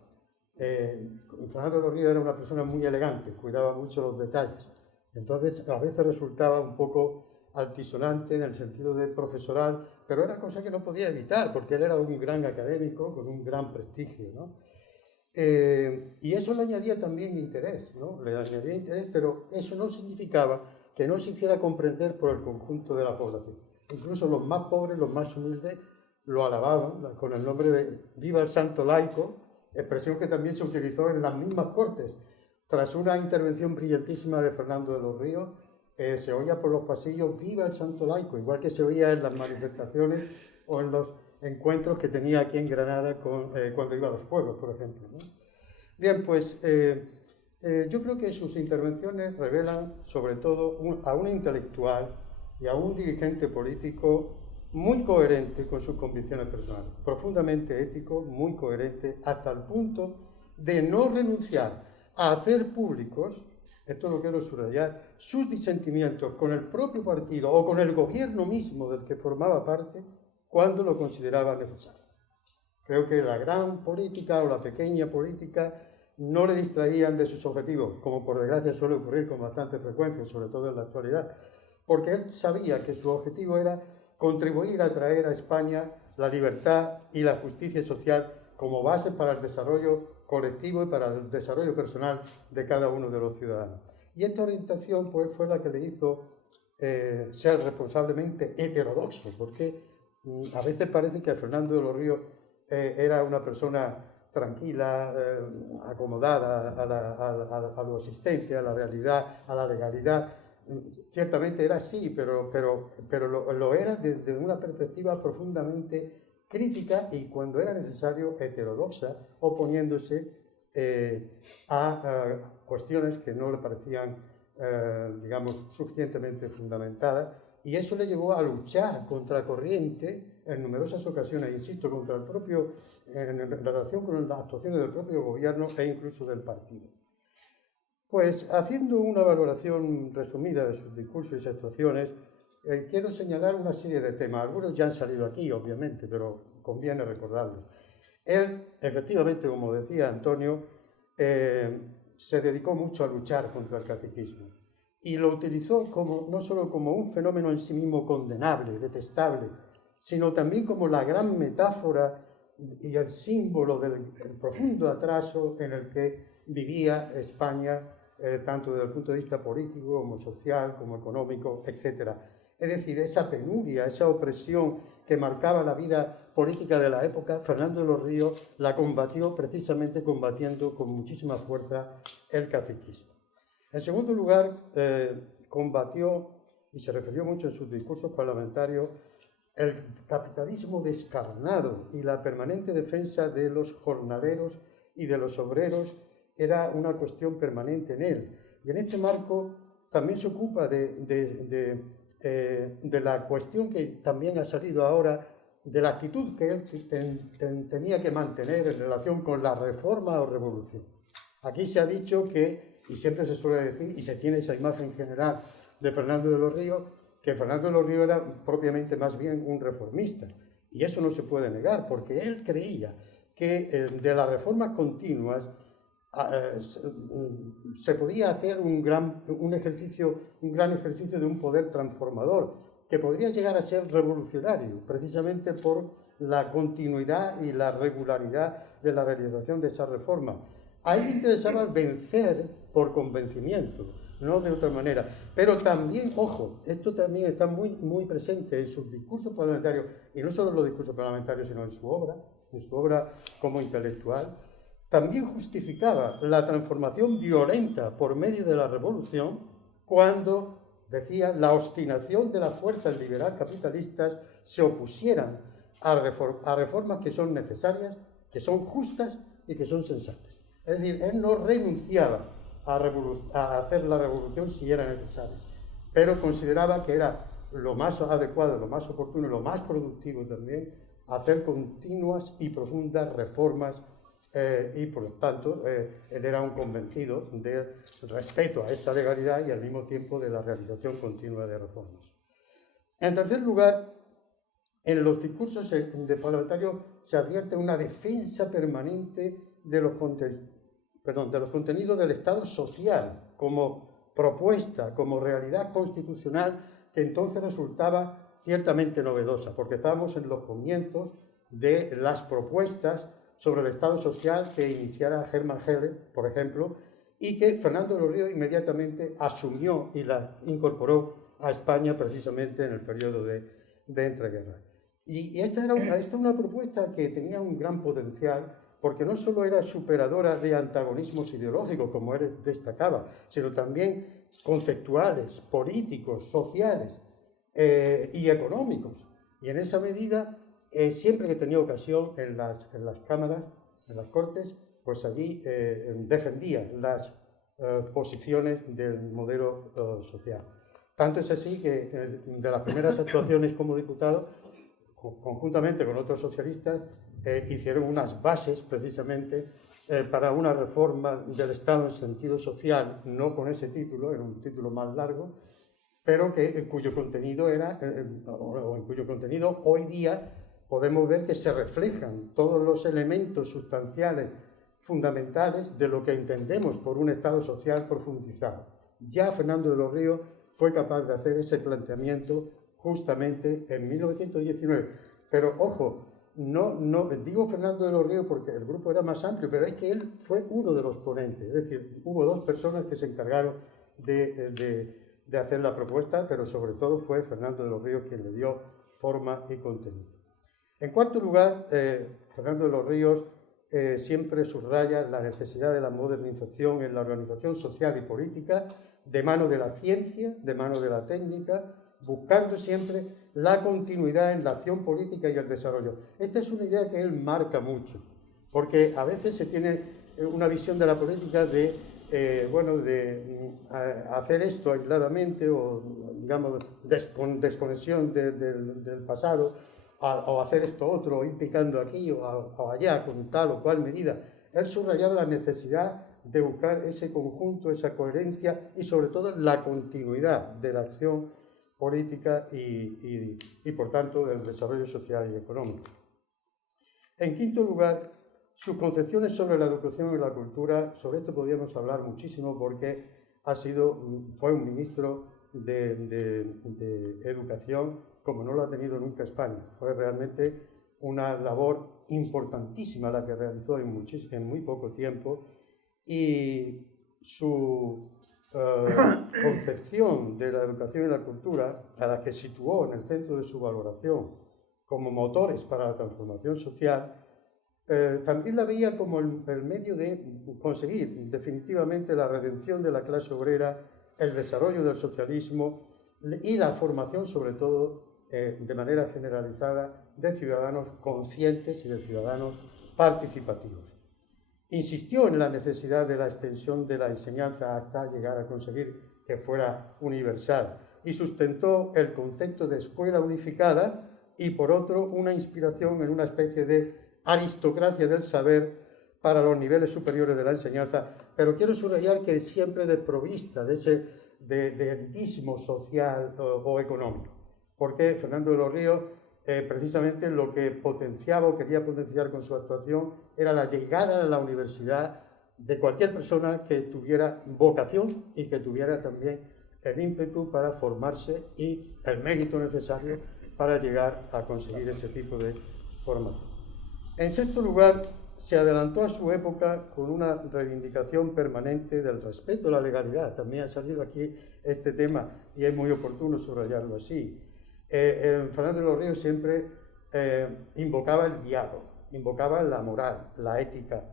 Fernando de los Ríos era una persona muy elegante, cuidaba mucho los detalles, entonces a veces resultaba un poco altisonante en el sentido de profesoral, pero era cosa que no podía evitar, porque él era un gran académico con un gran prestigio, ¿no? Y eso le añadía también interés, ¿no? Le añadía interés, pero eso no significaba que no se hiciera comprender por el conjunto de la población. Incluso los más pobres, los más humildes, lo alababan con el nombre de «Viva el santo laico», expresión que también se utilizó en las mismas Cortes. Tras una intervención brillantísima de Fernando de los Ríos, se oía por los pasillos «Viva el santo laico», igual que se oía en las manifestaciones o en los encuentros que tenía aquí en Granada cuando iba a los pueblos, por ejemplo, ¿no? Bien, pues yo creo que sus intervenciones revelan sobre todo a un intelectual y a un dirigente político muy coherente con sus convicciones personales, profundamente ético, muy coherente, hasta el punto de no renunciar a hacer públicos, esto lo quiero subrayar, sus disentimientos con el propio partido o con el gobierno mismo del que formaba parte cuando lo consideraba necesario. Creo que la gran política o la pequeña política no le distraían de sus objetivos, como por desgracia suele ocurrir con bastante frecuencia, sobre todo en la actualidad, porque él sabía que su objetivo era contribuir a traer a España la libertad y la justicia social como base para el desarrollo colectivo y para el desarrollo personal de cada uno de los ciudadanos. Y esta orientación pues, fue la que le hizo ser responsablemente heterodoxo, porque a veces parece que Fernando de los Ríos era una persona tranquila, acomodada a lo existente, a la realidad, a la legalidad. Ciertamente era así, pero lo era desde una perspectiva profundamente crítica y, cuando era necesario, heterodoxa, oponiéndose a cuestiones que no le parecían, digamos, suficientemente fundamentadas, y eso le llevó a luchar contra corriente en numerosas ocasiones, insisto, contra el propio, en relación con las actuaciones del propio gobierno e incluso del partido. Pues, haciendo una valoración resumida de sus discursos y sus actuaciones, quiero señalar una serie de temas. Algunos ya han salido aquí, obviamente, pero conviene recordarlos. Él, efectivamente, como decía Antonio, se dedicó mucho a luchar contra el caciquismo y lo utilizó no solo como un fenómeno en sí mismo condenable, detestable, sino también como la gran metáfora y el símbolo del profundo atraso en el que vivía España, tanto desde el punto de vista político como social, como económico, etc. Es decir, esa penuria, esa opresión que marcaba la vida política de la época, Fernando de los Ríos la combatió precisamente combatiendo con muchísima fuerza el caciquismo. En segundo lugar, combatió, y se refirió mucho en sus discursos parlamentarios, el capitalismo descarnado, y la permanente defensa de los jornaleros y de los obreros era una cuestión permanente en él. Y en este marco también se ocupa de la cuestión que también ha salido ahora, de la actitud que él tenía que mantener en relación con la reforma o revolución. Aquí se ha dicho que, y siempre se suele decir, y se tiene esa imagen general de Fernando de los Ríos, que Fernando de los Ríos era propiamente más bien un reformista. Y eso no se puede negar, porque él creía que de las reformas continuas se podía hacer un gran ejercicio de un poder transformador, que podría llegar a ser revolucionario, precisamente por la continuidad y la regularidad de la realización de esa reforma. A él le interesaba vencer por convencimiento, no de otra manera. Pero también, ojo, esto también está muy, muy presente en sus discursos parlamentarios, y no solo en los discursos parlamentarios, sino en su obra como intelectual. También justificaba la transformación violenta por medio de la revolución cuando, decía, la obstinación de las fuerzas liberal capitalistas se opusieran a reformas que son necesarias, que son justas y que son sensatas. Es decir, él no renunciaba a hacer la revolución si era necesario, pero consideraba que era lo más adecuado, lo más oportuno y lo más productivo también hacer continuas y profundas reformas, y por lo tanto él era un convencido del respeto a esa legalidad y al mismo tiempo de la realización continua de reformas. En tercer lugar, en los discursos de parlamentarios se advierte una defensa permanente de los contenidos del Estado social como propuesta, como realidad constitucional, que entonces resultaba ciertamente novedosa, porque estábamos en los comienzos de las propuestas sobre el Estado social que iniciara Hermann Heller, por ejemplo, y que Fernando de los Ríos inmediatamente asumió y la incorporó a España precisamente en el periodo de entreguerras. Y esta es una propuesta que tenía un gran potencial, porque no solo era superadora de antagonismos ideológicos, como él destacaba, sino también conceptuales, políticos, sociales y económicos. Y en esa medida, siempre que tenía ocasión en las cámaras, en las Cortes, pues allí defendía las posiciones del modelo social. Tanto es así que de las primeras actuaciones como diputado, conjuntamente con otros socialistas, hicieron unas bases precisamente para una reforma del Estado en sentido social, no con ese título, era un título más largo, pero cuyo contenido hoy día podemos ver que se reflejan todos los elementos sustanciales fundamentales de lo que entendemos por un Estado social profundizado. Ya Fernando de los Ríos fue capaz de hacer ese planteamiento justamente en 1919. Pero, ojo, no digo Fernando de los Ríos porque el grupo era más amplio, pero es que él fue uno de los ponentes. Es decir, hubo dos personas que se encargaron de hacer la propuesta, pero sobre todo fue Fernando de los Ríos quien le dio forma y contenido. En cuarto lugar, Fernando de los Ríos siempre subraya la necesidad de la modernización en la organización social y política de mano de la ciencia, de mano de la técnica buscando siempre la continuidad en la acción política y el desarrollo. Esta es una idea que él marca mucho, porque a veces se tiene una visión de la política de hacer esto aisladamente o, digamos, desconexión del pasado, o hacer esto otro, o ir picando aquí o allá con tal o cual medida. Él subrayaba la necesidad de buscar ese conjunto, esa coherencia y sobre todo la continuidad de la acción política y por tanto del desarrollo social y económico. En quinto lugar, sus concepciones sobre la educación y la cultura. Sobre esto podríamos hablar muchísimo porque fue un ministro de educación como no lo ha tenido nunca España. Fue realmente una labor importantísima la que realizó en muy poco tiempo, y su concepción de la educación y la cultura, a la que situó en el centro de su valoración como motores para la transformación social, también la veía como el medio de conseguir definitivamente la redención de la clase obrera, el desarrollo del socialismo y la formación, sobre todo, de manera generalizada, de ciudadanos conscientes y de ciudadanos participativos. Insistió en la necesidad de la extensión de la enseñanza hasta llegar a conseguir que fuera universal y sustentó el concepto de escuela unificada y, por otro, una inspiración en una especie de aristocracia del saber para los niveles superiores de la enseñanza, pero quiero subrayar que siempre desprovista de elitismo social o económico, porque Fernando de los Ríos precisamente lo que potenciaba o quería potenciar con su actuación era la llegada a la universidad de cualquier persona que tuviera vocación y que tuviera también el ímpetu para formarse y el mérito necesario para llegar a conseguir ese tipo de formación. En sexto lugar, se adelantó a su época con una reivindicación permanente del respeto a la legalidad. También ha salido aquí este tema y es muy oportuno subrayarlo así. Fernando de los Ríos siempre invocaba el diálogo, invocaba la moral, la ética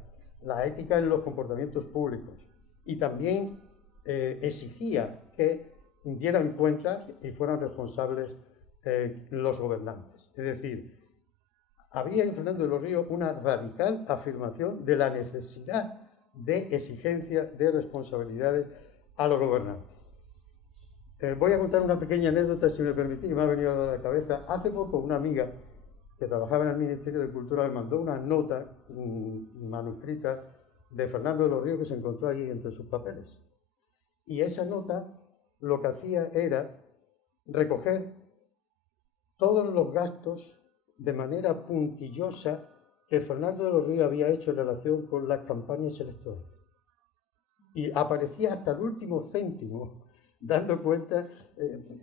en los comportamientos públicos, y también exigía que dieran cuenta y fueran responsables los gobernantes. Es decir, había en Fernando de los Ríos una radical afirmación de la necesidad de exigencia de responsabilidades a los gobernantes. Voy a contar una pequeña anécdota, si me permitís, que me ha venido a la cabeza. Hace poco una amiga que trabajaba en el Ministerio de Cultura me mandó una nota manuscrita de Fernando de los Ríos que se encontró allí entre sus papeles. Y esa nota lo que hacía era recoger todos los gastos de manera puntillosa que Fernando de los Ríos había hecho en relación con las campañas electorales. Y aparecía hasta el último céntimo, dando cuenta,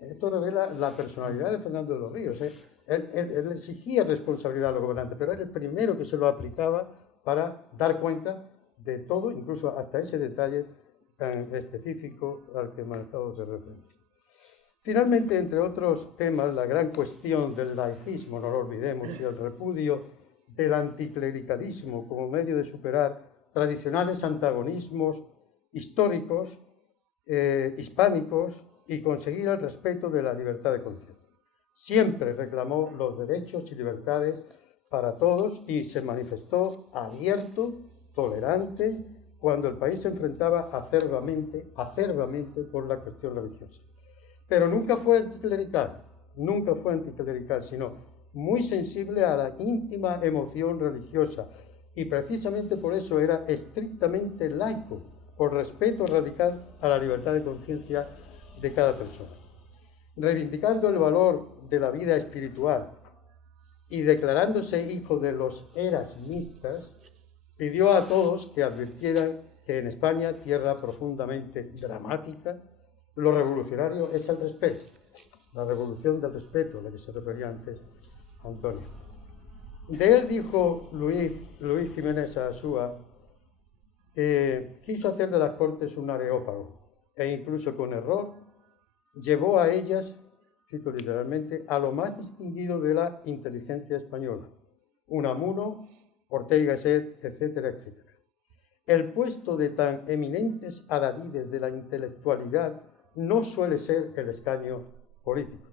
esto revela la personalidad de Fernando de los Ríos. Él exigía responsabilidad a los gobernantes, pero era el primero que se lo aplicaba para dar cuenta de todo, incluso hasta ese detalle tan específico al que me acabo de referir. Finalmente, entre otros temas, la gran cuestión del laicismo, no lo olvidemos, y el repudio del anticlericalismo como medio de superar tradicionales antagonismos históricos, hispánicos, y conseguir el respeto de la libertad de conciencia. Siempre reclamó los derechos y libertades para todos y se manifestó abierto, tolerante, cuando el país se enfrentaba acerbamente por la cuestión religiosa. Pero nunca fue anticlerical, sino muy sensible a la íntima emoción religiosa, y precisamente por eso era estrictamente laico, por respeto radical a la libertad de conciencia de cada persona. Reivindicando el valor de la vida espiritual y declarándose hijo de los erasmistas, pidió a todos que advirtieran que en España, tierra profundamente dramática, lo revolucionario es el respeto, la revolución del respeto a la que se refería antes Antonio. De él dijo Luis Jiménez Asúa que quiso hacer de las Cortes un areópago e incluso con error llevó a ellas, cito literalmente, a lo más distinguido de la inteligencia española, Unamuno, Ortega y Gasset, etcétera, etcétera. El puesto de tan eminentes adalides de la intelectualidad no suele ser el escaño político.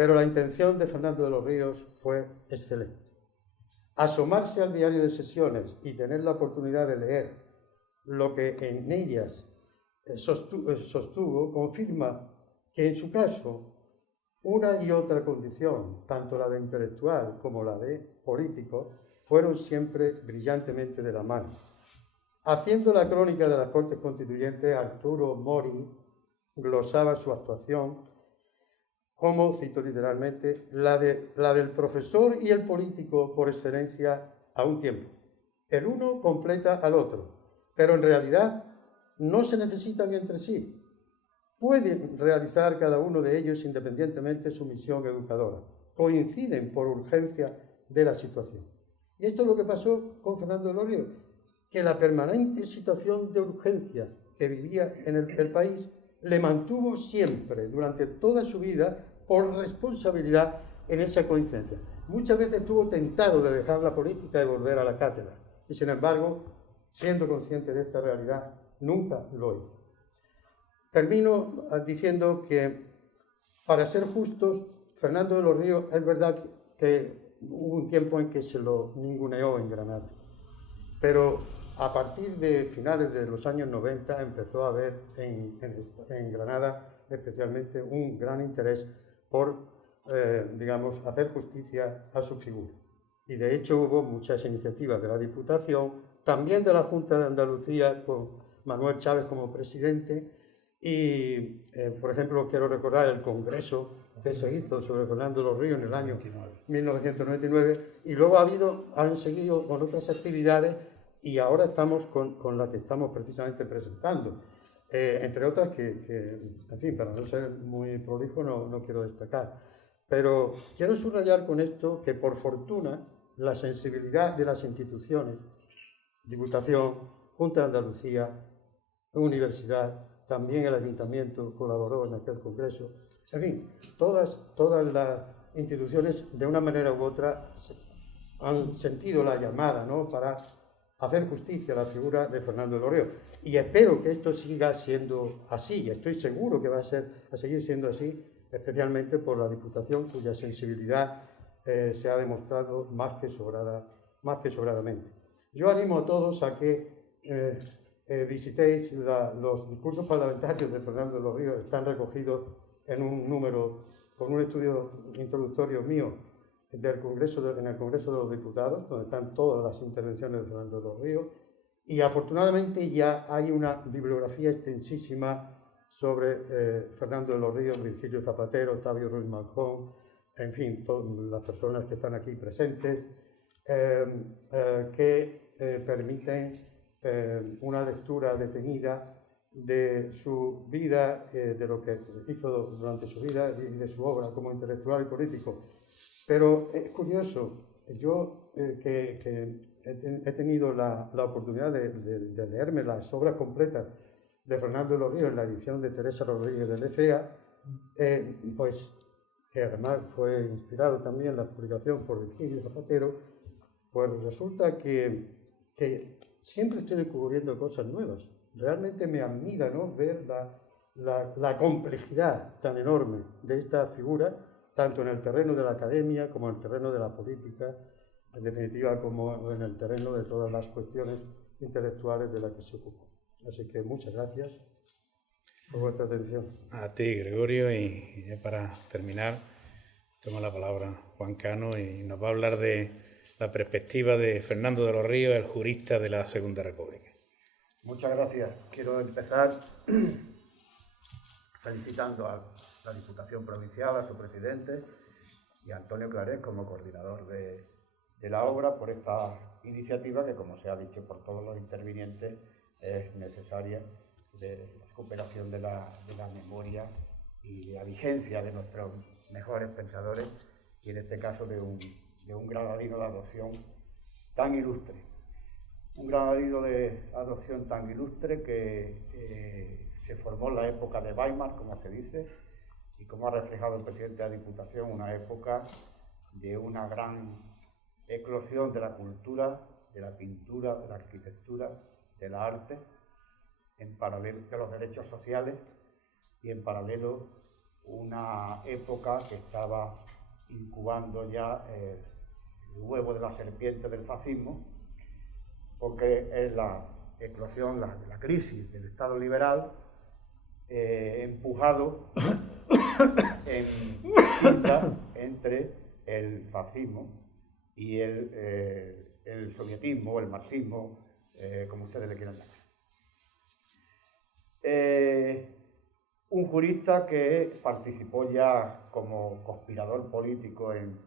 pero la intención de Fernando de los Ríos fue excelente. Asomarse al diario de sesiones y tener la oportunidad de leer lo que en ellas sostuvo confirma que en su caso una y otra condición, tanto la de intelectual como la de político, fueron siempre brillantemente de la mano. Haciendo la crónica de las Cortes Constituyentes, Arturo Mori glosaba su actuación como, cito literalmente, la del profesor y el político por excelencia a un tiempo. El uno completa al otro, pero en realidad no se necesitan entre sí. Pueden realizar cada uno de ellos independientemente su misión educadora. Coinciden por urgencia de la situación. Y esto es lo que pasó con Fernando de los Ríos, que la permanente situación de urgencia que vivía en el país le mantuvo siempre, durante toda su vida, por responsabilidad en esa coincidencia. Muchas veces estuvo tentado de dejar la política y volver a la cátedra, y sin embargo, siendo consciente de esta realidad, nunca lo hizo. Termino diciendo que, para ser justos, Fernando de los Ríos, es verdad que hubo un tiempo en que se lo ninguneó en Granada, pero a partir de finales de los años 90 empezó a haber en Granada especialmente un gran interés por, hacer justicia a su figura. Y de hecho hubo muchas iniciativas de la Diputación, también de la Junta de Andalucía, con Manuel Chávez como presidente, y, por ejemplo, quiero recordar el congreso que se hizo sobre Fernando de los Ríos en el año 1999, y luego han seguido con otras actividades, y ahora estamos con la que estamos precisamente presentando. Entre otras que, en fin, para no ser muy prolijo no quiero destacar. Pero quiero subrayar con esto que, por fortuna, la sensibilidad de las instituciones, Diputación, Junta de Andalucía, Universidad, también el Ayuntamiento colaboró en aquel congreso, en fin, todas las instituciones, de una manera u otra, han sentido la llamada, ¿no?, para hacer justicia a la figura de Fernando de los Ríos. Y espero que esto siga siendo así, y estoy seguro que va a seguir siendo así, especialmente por la Diputación, cuya sensibilidad se ha demostrado más que sobradamente. Yo animo a todos a que visitéis los discursos parlamentarios de Fernando de los Ríos. Están recogidos en un número, con un estudio introductorio mío, en el Congreso de los Diputados, donde están todas las intervenciones de Fernando de los Ríos, y afortunadamente ya hay una bibliografía extensísima sobre Fernando de los Ríos, Virgilio Zapatero, Octavio Ruiz Manjón, en fin, todas las personas que están aquí presentes, que permiten una lectura detenida de su vida, de lo que hizo durante su vida y de su obra como intelectual y político. Pero es curioso, yo que he tenido la oportunidad de leerme las obras completas de Fernando de los Ríos en la edición de Teresa Rodríguez de Lecea, pues que además fue inspirado también la publicación por Virgilio Zapatero, pues resulta que siempre estoy descubriendo cosas nuevas. Realmente me admira, ¿no?, ver la complejidad tan enorme de esta figura, tanto en el terreno de la academia como en el terreno de la política, en definitiva como en el terreno de todas las cuestiones intelectuales de las que se ocupa. Así que muchas gracias por vuestra atención. A ti, Gregorio, y ya para terminar, toma la palabra Juan Cano y nos va a hablar de la perspectiva de Fernando de los Ríos, el jurista de la Segunda República. Muchas gracias. Quiero empezar felicitando a la Diputación Provincial, a su presidente, y a Antonio Clarés como coordinador de la obra por esta iniciativa que, como se ha dicho por todos los intervinientes, es necesaria de la recuperación de la memoria y de la vigencia de nuestros mejores pensadores, y en este caso de un granadino de adopción tan ilustre. Un granadino de adopción tan ilustre que se formó en la época de Weimar, como se dice, y como ha reflejado el presidente de la Diputación, una época de una gran eclosión de la cultura, de la pintura, de la arquitectura, de la arte, en paralelo de los derechos sociales y en paralelo una época que estaba incubando ya el huevo de la serpiente del fascismo, porque es la eclosión, la crisis del Estado liberal, empujado en pinza entre el fascismo y el sovietismo, o el marxismo, como ustedes le quieran llamar. Un jurista que participó ya como conspirador político en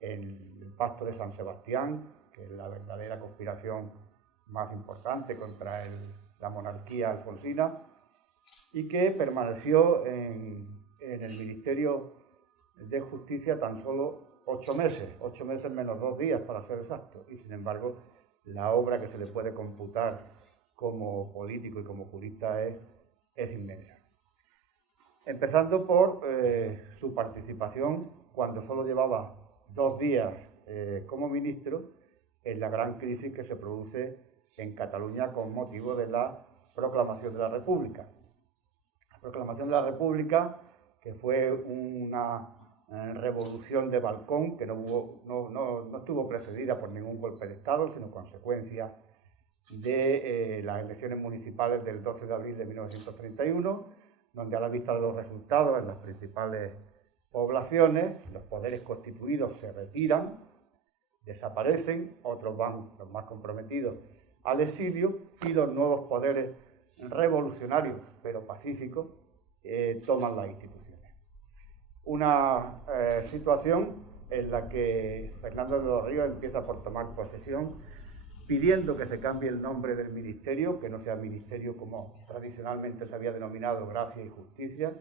el Pacto de San Sebastián, que es la verdadera conspiración más importante contra la monarquía alfonsina, y que permaneció en el Ministerio de Justicia tan solo 8 meses menos 2 días para ser exacto, y sin embargo la obra que se le puede computar como político y como jurista es inmensa. Empezando por su participación cuando solo llevaba 2 días como ministro en la gran crisis que se produce en Cataluña con motivo de la proclamación de la República. La proclamación de la República, que fue una revolución de balcón que no estuvo precedida por ningún golpe de Estado, sino consecuencia de las elecciones municipales del 12 de abril de 1931, donde a la vista de los resultados en las principales poblaciones, los poderes constituidos se retiran, desaparecen, otros van, los más comprometidos, al exilio, y los nuevos poderes revolucionarios, pero pacíficos, toman las instituciones. Una situación en la que Fernando de los Ríos empieza por tomar posesión, pidiendo que se cambie el nombre del ministerio, que no sea ministerio como tradicionalmente se había denominado Gracia y Justicia,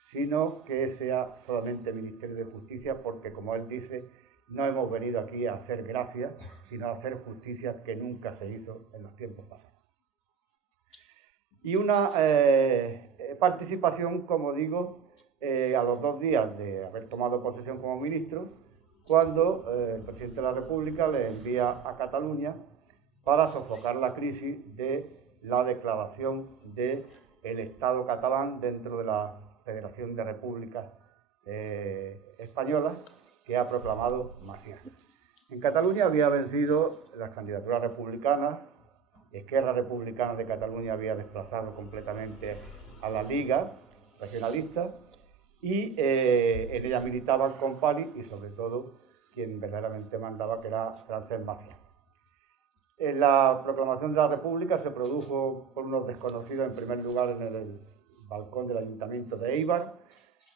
sino que sea solamente Ministerio de Justicia, porque, como él dice, no hemos venido aquí a hacer gracia, sino a hacer justicia, que nunca se hizo en los tiempos pasados. Y una participación, como digo, a los 2 días de haber tomado posesión como ministro, cuando el presidente de la República le envía a Cataluña para sofocar la crisis de la declaración del Estado catalán dentro de la Federación de Repúblicas Españolas que ha proclamado Macià. En Cataluña había vencido las candidaturas republicanas, Esquerra Republicana de Cataluña había desplazado completamente a la Liga regionalista, y en ella militaban Companys y sobre todo quien verdaderamente mandaba, que era Francesc Macià. En la proclamación de la República se produjo por unos desconocidos, en primer lugar en el balcón del Ayuntamiento de Eibar,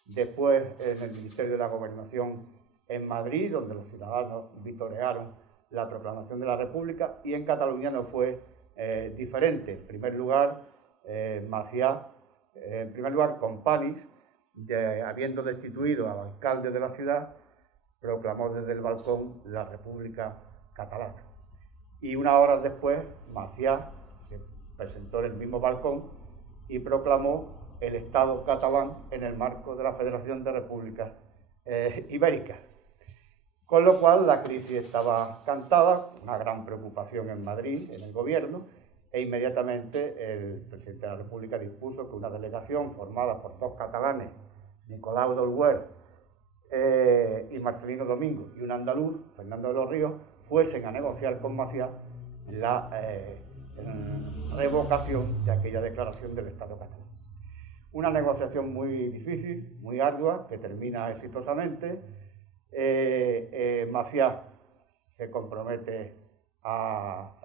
después en el Ministerio de la Gobernación en Madrid, donde los ciudadanos vitorearon la proclamación de la República, y en Cataluña no fue diferente. En primer lugar, Macià, en primer lugar Companys, habiendo destituido al alcalde de la ciudad, proclamó desde el balcón la República Catalana. Y unas horas después, Macià se presentó en el mismo balcón y proclamó el Estado catalán en el marco de la Federación de Repúblicas Ibéricas. Con lo cual la crisis estaba cantada, una gran preocupación en Madrid, en el gobierno, e inmediatamente el presidente de la República dispuso que una delegación formada por 2 catalanes, Nicolau d'Olwer y Marcelino Domingo, y un andaluz, Fernando de los Ríos, fuesen a negociar con Macià la revocación de aquella declaración del Estado catalán. Una negociación muy difícil, muy ardua, que termina exitosamente. Macià se compromete a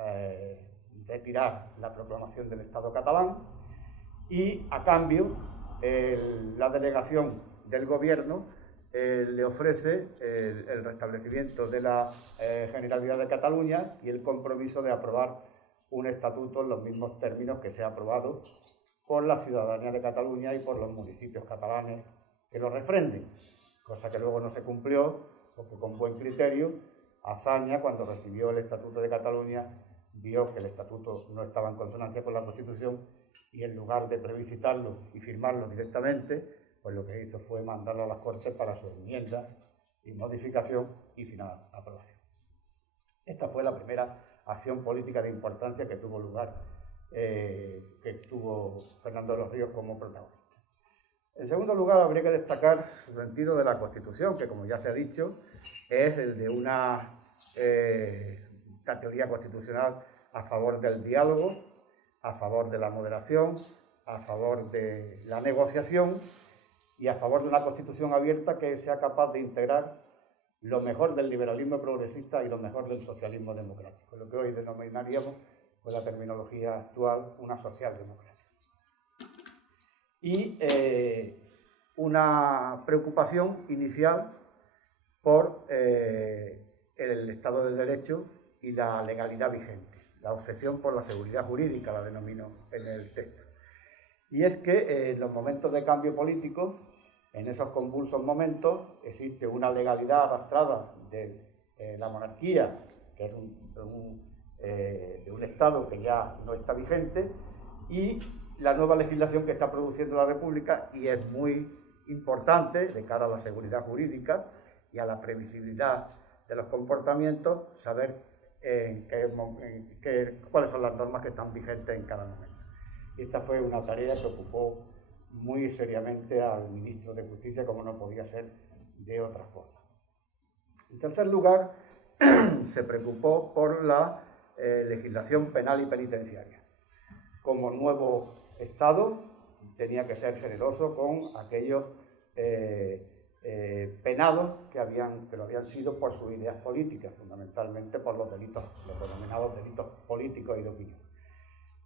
retirar la proclamación del Estado catalán, y a cambio la delegación del gobierno le ofrece el restablecimiento de la Generalidad de Cataluña y el compromiso de aprobar un estatuto en los mismos términos que se ha aprobado por la ciudadanía de Cataluña y por los municipios catalanes que lo refrenden, cosa que luego no se cumplió, porque con buen criterio Azaña, cuando recibió el Estatuto de Cataluña, vio que el estatuto no estaba en consonancia con la Constitución, y en lugar de plebiscitarlo y firmarlo directamente, pues lo que hizo fue mandarlo a las Cortes para su enmienda y modificación y final aprobación. Esta fue la primera acción política de importancia que tuvo lugar, que tuvo Fernando de los Ríos como protagonista. En segundo lugar, habría que destacar el sentido de la Constitución, que como ya se ha dicho, es el de una categoría constitucional a favor del diálogo, a favor de la moderación, a favor de la negociación y a favor de una Constitución abierta que sea capaz de integrar lo mejor del liberalismo progresista y lo mejor del socialismo democrático, lo que hoy denominaríamos, con la terminología actual, una socialdemocracia. Y una preocupación inicial por el Estado de Derecho y la legalidad vigente, la obsesión por la seguridad jurídica, la denomino en el texto. Y es que en los momentos de cambio político, en esos convulsos momentos, existe una legalidad arrastrada de la monarquía, que es de un Estado que ya no está vigente, y la nueva legislación que está produciendo la República, y es muy importante de cara a la seguridad jurídica y a la previsibilidad de los comportamientos, saber cuáles son las normas que están vigentes en cada momento. Y esta fue una tarea que ocupó muy seriamente al ministro de Justicia, como no podía ser de otra forma. En tercer lugar, se preocupó por la legislación penal y penitenciaria. Como nuevo Estado, tenía que ser generoso con aquellos penados que lo habían sido por sus ideas políticas, fundamentalmente por los denominados delitos políticos y de opinión.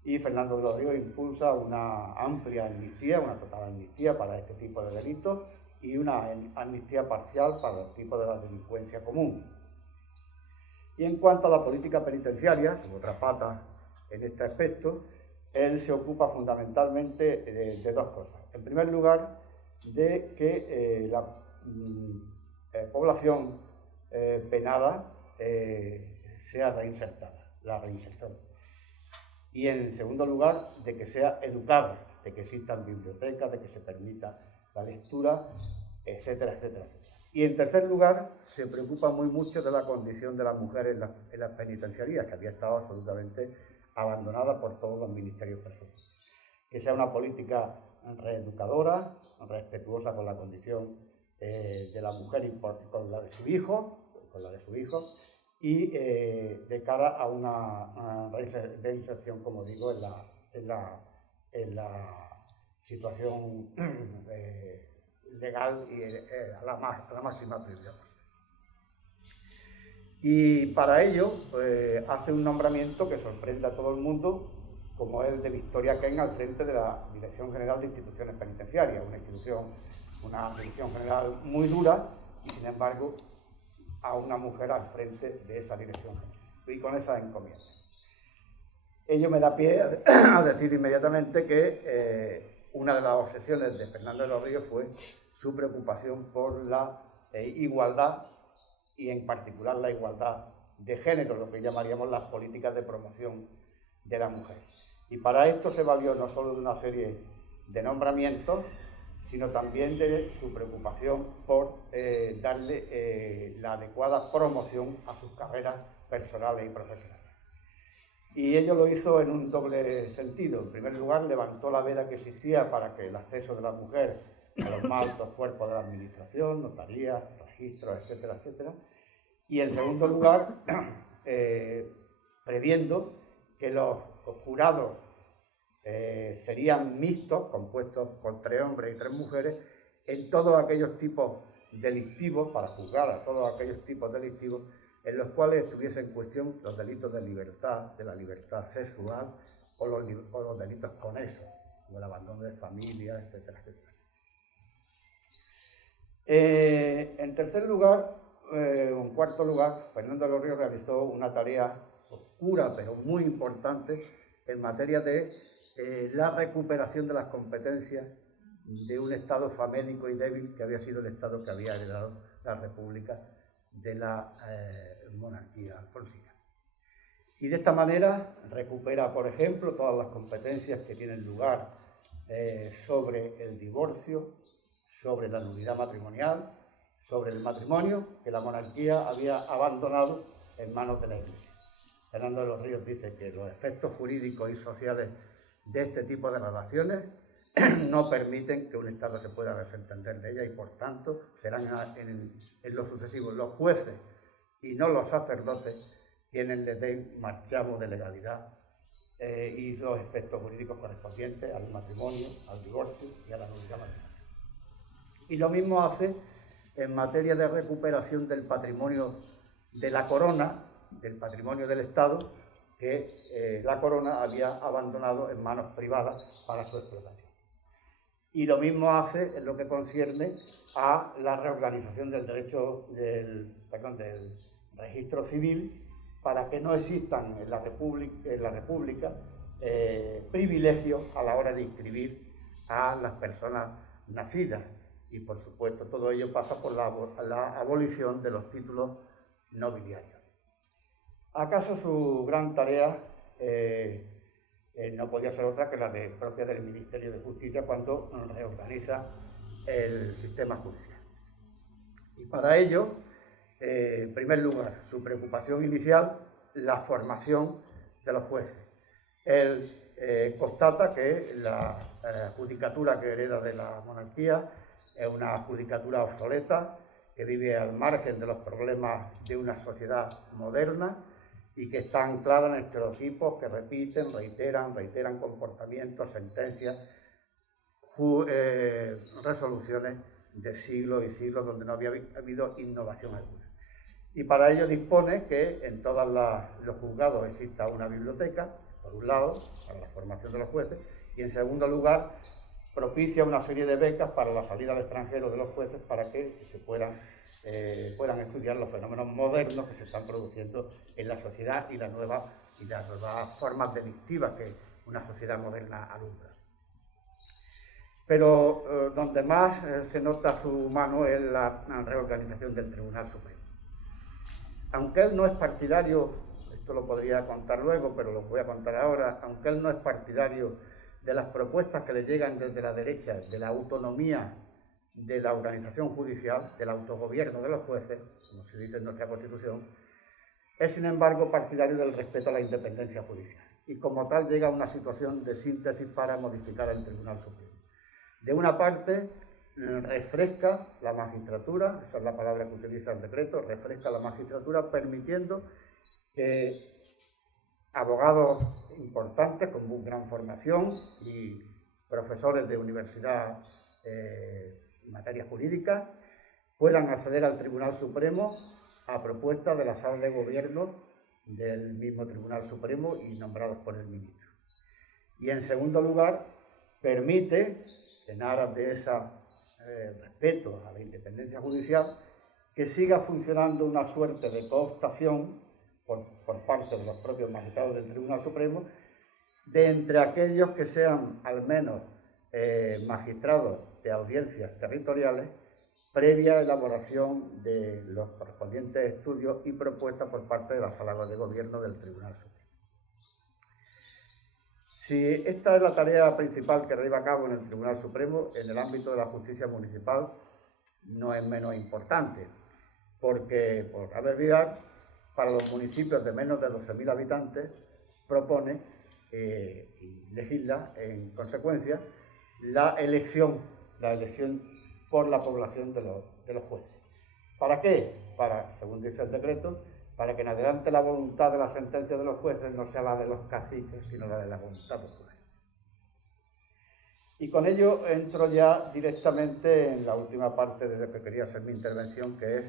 Y Fernando de los Ríos impulsa una amplia amnistía, una total amnistía para este tipo de delitos y una amnistía parcial para el tipo de la delincuencia común. Y en cuanto a la política penitenciaria, como otra pata en este aspecto, él se ocupa fundamentalmente de dos cosas. En primer lugar, de que la población penada sea reinsertada, la reinserción. Y en segundo lugar, de que sea educada, de que existan bibliotecas, de que se permita la lectura, etcétera, etcétera, etcétera. Y en tercer lugar, se preocupa muy mucho de la condición de la mujer en las penitenciarías, que había estado absolutamente abandonada por todos los ministerios presentes. Que sea una política reeducadora, respetuosa con la condición de la mujer y con la de su hijo, y de cara a una reinserción, como digo, en la situación legal y a la máxima prioridad. Y para ello hace un nombramiento que sorprende a todo el mundo, como el de Victoria Kent al frente de la Dirección General de Instituciones Penitenciarias, una dirección general muy dura, y sin embargo a una mujer al frente de esa dirección y con esa encomienda. Ello me da pie a decir inmediatamente que una de las obsesiones de Fernando de los Ríos fue su preocupación por la igualdad, y en particular la igualdad de género, lo que llamaríamos las políticas de promoción de la mujer. Y para esto se valió no solo de una serie de nombramientos, sino también de su preocupación por darle la adecuada promoción a sus carreras personales y profesionales. Y ello lo hizo en un doble sentido. En primer lugar, levantó la veda que existía para que el acceso de la mujer a los más altos cuerpos de la administración, notarías, registros, etcétera, etcétera. Y en segundo lugar, previendo que los jurados serían mixtos, compuestos por 3 hombres y 3 mujeres, en todos aquellos tipos delictivos, para juzgar a todos aquellos tipos delictivos en los cuales estuviese en cuestión los delitos de la libertad sexual o los delitos conexos, como el abandono de familia, etcétera, etcétera. En tercer lugar, en cuarto lugar, Fernando de los Ríos realizó una tarea oscura pero muy importante en materia de la recuperación de las competencias de un Estado famélico y débil que había sido el Estado que había heredado la República de la monarquía alfonsina. Y de esta manera recupera, por ejemplo, todas las competencias que tienen lugar sobre el divorcio, sobre la nulidad matrimonial, sobre el matrimonio, que la monarquía había abandonado en manos de la Iglesia. Fernando de los Ríos dice que los efectos jurídicos y sociales de este tipo de relaciones no permiten que un Estado se pueda desentender de ella y, por tanto, serán en lo sucesivo los jueces y no los sacerdotes quienes les den marchamo de legalidad y los efectos jurídicos correspondientes al matrimonio, al divorcio y a la nulidad matrimonial. Y lo mismo hace en materia de recuperación del patrimonio de la corona, del patrimonio del Estado, que la corona había abandonado en manos privadas para su explotación. Y lo mismo hace en lo que concierne a la reorganización del derecho del registro civil, para que no existan en la República privilegios a la hora de inscribir a las personas nacidas. Y, por supuesto, todo ello pasa por la abolición de los títulos nobiliarios. ¿Acaso su gran tarea no podía ser otra que la propia del Ministerio de Justicia cuando reorganiza el sistema judicial? Y para ello, en primer lugar, su preocupación inicial, la formación de los jueces. Él constata que la judicatura que hereda de la monarquía es una judicatura obsoleta, que vive al margen de los problemas de una sociedad moderna y que está anclada en estereotipos que repiten, reiteran comportamientos, sentencias, resoluciones de siglos y siglos donde no había habido innovación alguna. Y para ello dispone que en todos los juzgados exista una biblioteca, por un lado, para la formación de los jueces, y en segundo lugar, propicia una serie de becas para la salida al extranjero de los jueces para que se puedan estudiar los fenómenos modernos que se están produciendo en la sociedad y las nuevas formas delictivas que una sociedad moderna alumbra. Pero donde más se nota su mano es la reorganización del Tribunal Supremo. Aunque él no es partidario, esto lo podría contar luego, pero lo voy a contar ahora, aunque él no es partidario de las propuestas que le llegan desde la derecha, de la autonomía de la organización judicial, del autogobierno de los jueces, como se dice en nuestra Constitución, es sin embargo partidario del respeto a la independencia judicial y como tal llega a una situación de síntesis para modificar el Tribunal Supremo. De una parte, refresca la magistratura, esa es la palabra que utiliza el decreto, refresca la magistratura permitiendo que abogados importantes con muy gran formación y profesores de universidad en materia jurídica puedan acceder al Tribunal Supremo a propuesta de la sala de gobierno del mismo Tribunal Supremo y nombrados por el ministro. Y en segundo lugar, permite, en aras de ese respeto a la independencia judicial, que siga funcionando una suerte de cooptación por parte de los propios magistrados del Tribunal Supremo, de entre aquellos que sean al menos magistrados de audiencias territoriales, previa elaboración de los correspondientes estudios y propuestas por parte de la Sala de Gobierno del Tribunal Supremo. Si esta es la tarea principal que lleva a cabo en el Tribunal Supremo, en el ámbito de la justicia municipal no es menos importante, porque, por abreviar, para los municipios de menos de 12.000 habitantes, propone y legisla, en consecuencia, la elección por la población de los jueces. ¿Para qué? Para, según dice el decreto, para que en adelante la voluntad de la sentencia de los jueces no sea la de los caciques, sino la de la voluntad popular. Y con ello entro ya directamente en la última parte de lo que quería ser mi intervención, que es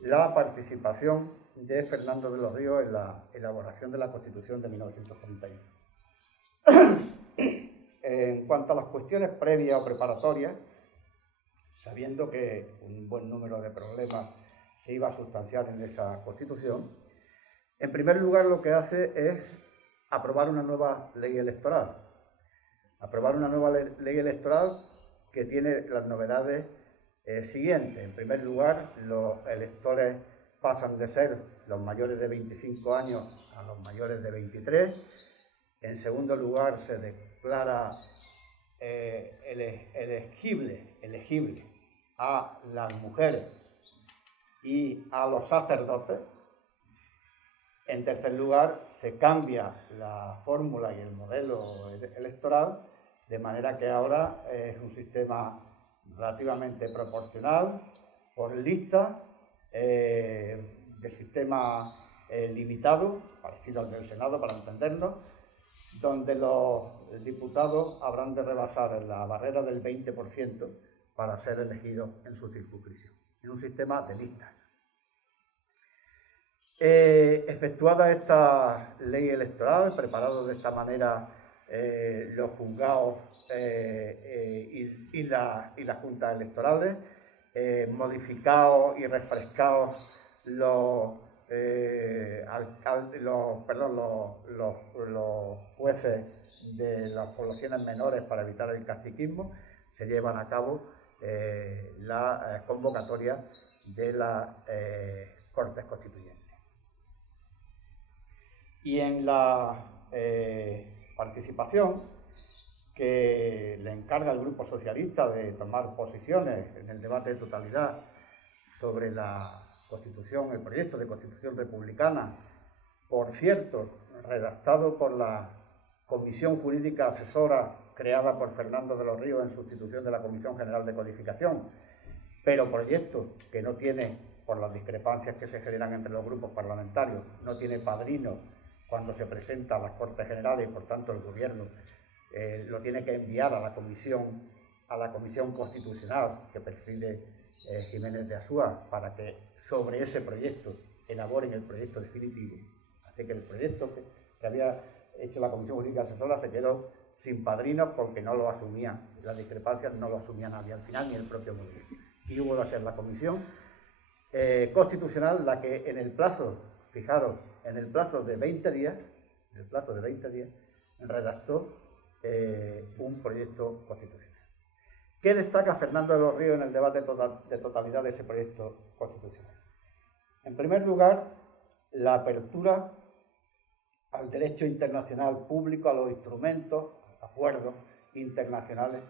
la participación de Fernando de los Ríos en la elaboración de la Constitución de 1931. En cuanto a las cuestiones previas o preparatorias, sabiendo que un buen número de problemas se iba a sustanciar en esa Constitución, en primer lugar lo que hace es aprobar una nueva ley electoral. Aprobar una nueva ley electoral que tiene las novedades siguientes. En primer lugar, los electores pasan de ser los mayores de 25 años a los mayores de 23. En segundo lugar, se declara elegible a las mujeres y a los sacerdotes. En tercer lugar, se cambia la fórmula y el modelo electoral De manera que ahora es un sistema relativamente proporcional, por lista, de sistema limitado, parecido al del Senado para entendernos, donde los diputados habrán de rebasar la barrera del 20% para ser elegidos en su circunscripción, en un sistema de listas. Efectuada esta ley electoral, preparado de esta manera los juzgados y las juntas electorales, modificados y refrescados los jueces de las poblaciones menores para evitar el caciquismo, se llevan a cabo la convocatoria de las Cortes Constituyentes. Y en la participación que le encarga el Grupo Socialista de tomar posiciones en el debate de totalidad sobre la Constitución, el proyecto de Constitución Republicana, por cierto, redactado por la Comisión Jurídica Asesora creada por Fernando de los Ríos en sustitución de la Comisión General de Codificación, pero proyecto que no tiene, por las discrepancias que se generan entre los grupos parlamentarios, no tiene padrino cuando se presenta a las Cortes Generales y por tanto el Gobierno lo tiene que enviar a la Comisión Constitucional que preside Jiménez de Azúa para que sobre ese proyecto elaboren el proyecto definitivo. Así que el proyecto que había hecho la Comisión Jurídica Asesora se quedó sin padrinos porque no lo asumía, las discrepancias no lo asumía nadie al final, ni el propio Gobierno. Y hubo de ser la Comisión Constitucional la que en el plazo, fijaros, en el plazo de 20 días, redactó un proyecto constitucional. ¿Qué destaca Fernando de los Ríos en el debate de totalidad de ese proyecto constitucional? En primer lugar, la apertura al derecho internacional público, a los instrumentos, acuerdos internacionales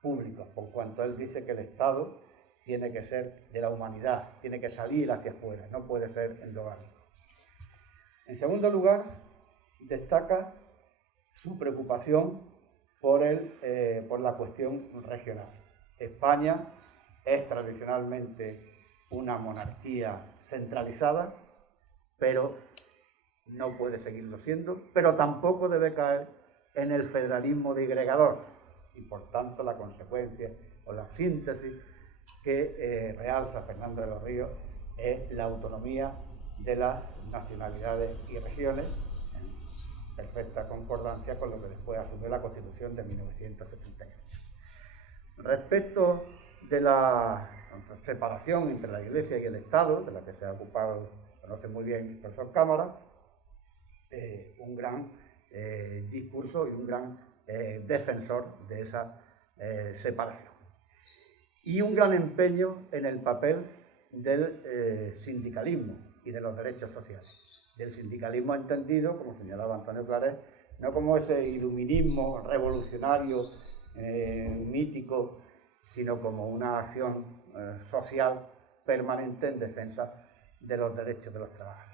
públicos, por cuanto él dice que el Estado tiene que ser de la humanidad, tiene que salir hacia afuera, no puede ser endogámico. En segundo lugar, destaca su preocupación por la cuestión regional. España es tradicionalmente una monarquía centralizada, pero no puede seguirlo siendo, pero tampoco debe caer en el federalismo digregador, y por tanto la consecuencia o la síntesis que realza Fernando de los Ríos es la autonomía de las nacionalidades y regiones, en perfecta concordancia con lo que después asumió la Constitución de 1978. Respecto de la separación entre la Iglesia y el Estado, de la que se ha ocupado, conoce muy bien el profesor Cámara, un gran discurso y un gran defensor de esa separación. Y un gran empeño en el papel del sindicalismo y de los derechos sociales. Del sindicalismo entendido, como señalaba Antonio Clarés, no como ese iluminismo revolucionario mítico, sino como una acción social permanente en defensa de los derechos de los trabajadores.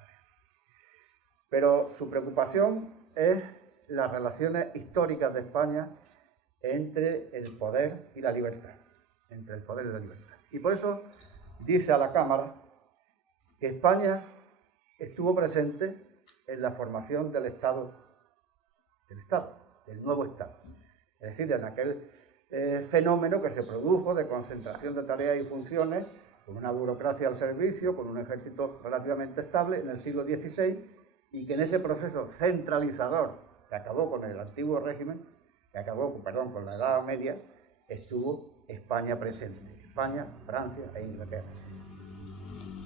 Pero su preocupación es las relaciones históricas de España entre el poder y la libertad. Y por eso dice a la Cámara que España estuvo presente en la formación del nuevo Estado. Es decir, en aquel fenómeno que se produjo de concentración de tareas y funciones, con una burocracia al servicio, con un ejército relativamente estable en el siglo XVI, y que en ese proceso centralizador que acabó con el antiguo régimen, con la Edad Media, estuvo España presente. España, Francia e Inglaterra.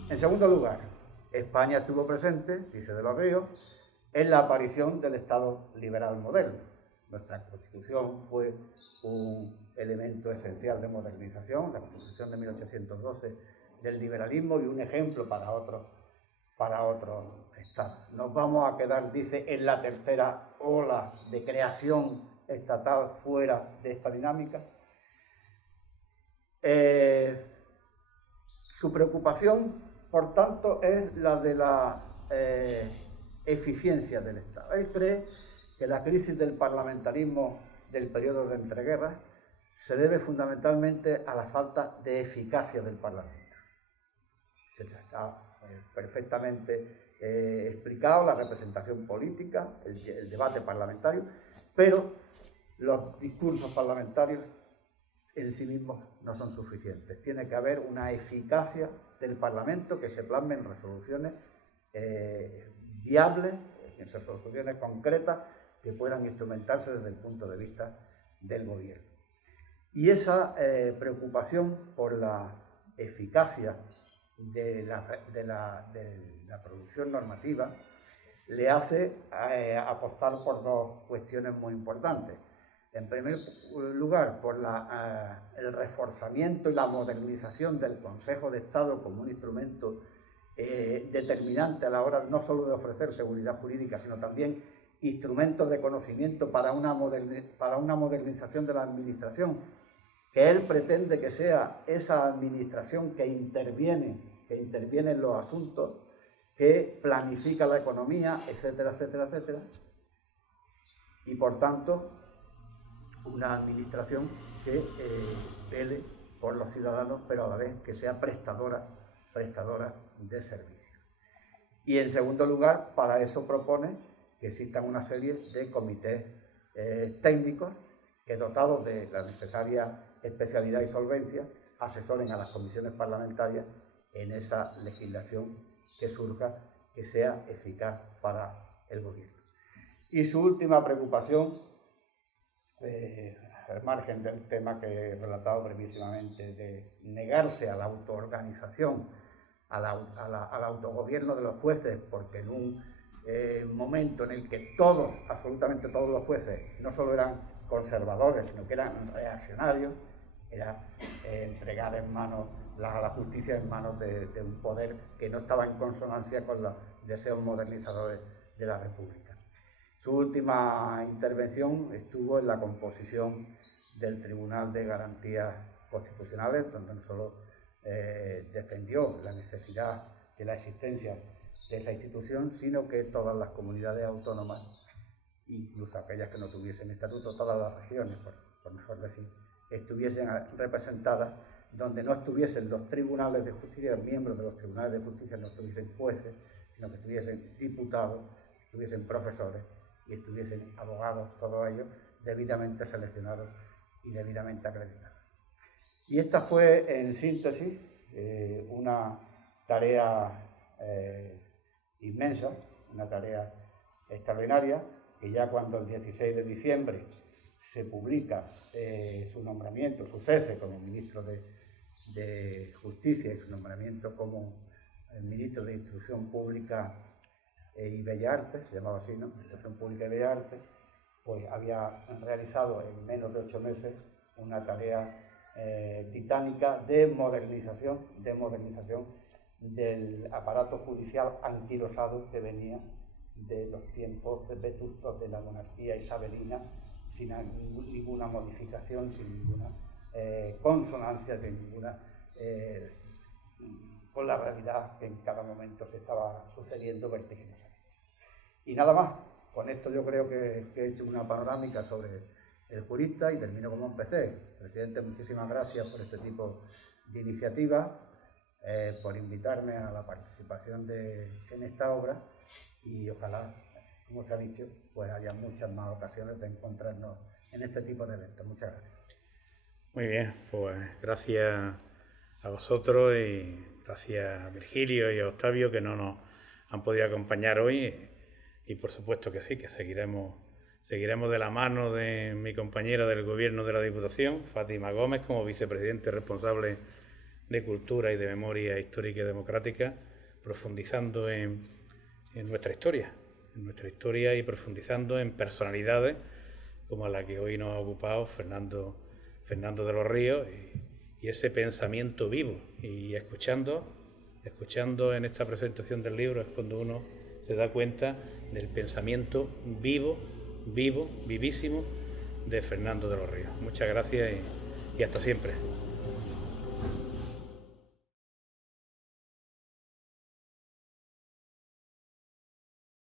En segundo lugar, España estuvo presente, dice de los Ríos, en la aparición del Estado liberal moderno. Nuestra Constitución fue un elemento esencial de modernización, la Constitución de 1812 del liberalismo, y un ejemplo para otros estados. Nos vamos a quedar, dice, en la tercera ola de creación estatal fuera de esta dinámica. Su preocupación, por tanto, es la de la eficiencia del Estado. Él cree que la crisis del parlamentarismo del periodo de entreguerras se debe fundamentalmente a la falta de eficacia del Parlamento. Está perfectamente explicado la representación política, el debate parlamentario, pero los discursos parlamentarios en sí mismos no son suficientes. Tiene que haber una eficacia del Parlamento que se plasme en resoluciones viables, en resoluciones concretas que puedan instrumentarse desde el punto de vista del gobierno. Y esa preocupación por la eficacia de la producción normativa le hace apostar por dos cuestiones muy importantes. En primer lugar, por el reforzamiento y la modernización del Consejo de Estado como un instrumento determinante a la hora no solo de ofrecer seguridad jurídica, sino también instrumentos de conocimiento para una modernización de la administración, que él pretende que sea esa administración que interviene en los asuntos, que planifica la economía, etcétera, etcétera, etcétera, y por tanto una administración que vele por los ciudadanos, pero a la vez que sea prestadora de servicios. Y en segundo lugar, para eso propone que existan una serie de comités técnicos que, dotados de la necesaria especialidad y solvencia, asesoren a las comisiones parlamentarias en esa legislación que surja, que sea eficaz para el gobierno. Y su última preocupación, al margen del tema que he relatado brevísimamente, de negarse a la autoorganización, al autogobierno de los jueces, porque en un momento en el que absolutamente todos los jueces, no solo eran conservadores, sino que eran reaccionarios, era entregar a la justicia en manos de un poder que no estaba en consonancia con los deseos modernizadores de la República. Su última intervención estuvo en la composición del Tribunal de Garantías Constitucionales, donde no solo defendió la necesidad de la existencia de esa institución, sino que todas las comunidades autónomas, incluso aquellas que no tuviesen estatuto, todas las regiones, por mejor decir, estuviesen representadas, donde no estuviesen los tribunales de justicia, miembros de los tribunales de justicia no estuviesen jueces, sino que estuviesen diputados, estuviesen profesores y estuviesen abogados, todos ellos debidamente seleccionados y debidamente acreditados. Y esta fue, en síntesis, una tarea inmensa, una tarea extraordinaria, que ya cuando el 16 de diciembre se publica su nombramiento, su cese como ministro de Justicia y su nombramiento como ministro de Instrucción Pública y Bellas Artes, se llamaba así, ¿no? Instrucción Pública y Bellas Artes, pues había realizado en menos de 8 meses una tarea titánica de modernización del aparato judicial anquilosado que venía de los tiempos vetustos de la monarquía isabelina, sin ninguna modificación, sin ninguna consonancia, con la realidad que en cada momento se estaba sucediendo vertiginosamente. Y nada más, con esto yo creo que he hecho una panorámica sobre el jurista y termino como empecé. Presidente, muchísimas gracias por este tipo de iniciativas, por invitarme a la participación en esta obra y ojalá, como se ha dicho, pues haya muchas más ocasiones de encontrarnos en este tipo de eventos. Muchas gracias. Muy bien, pues gracias a vosotros y gracias a Virgilio y a Octavio que no nos han podido acompañar hoy y por supuesto que sí, que seguiremos de la mano de mi compañera del Gobierno de la Diputación, Fátima Gómez, como vicepresidente responsable de Cultura y de Memoria Histórica y Democrática, profundizando en nuestra historia y profundizando en personalidades como la que hoy nos ha ocupado Fernando de los Ríos y ese pensamiento vivo. Y escuchando en esta presentación del libro es cuando uno se da cuenta del pensamiento vivísimo de Fernando de los Ríos. Muchas gracias y hasta siempre.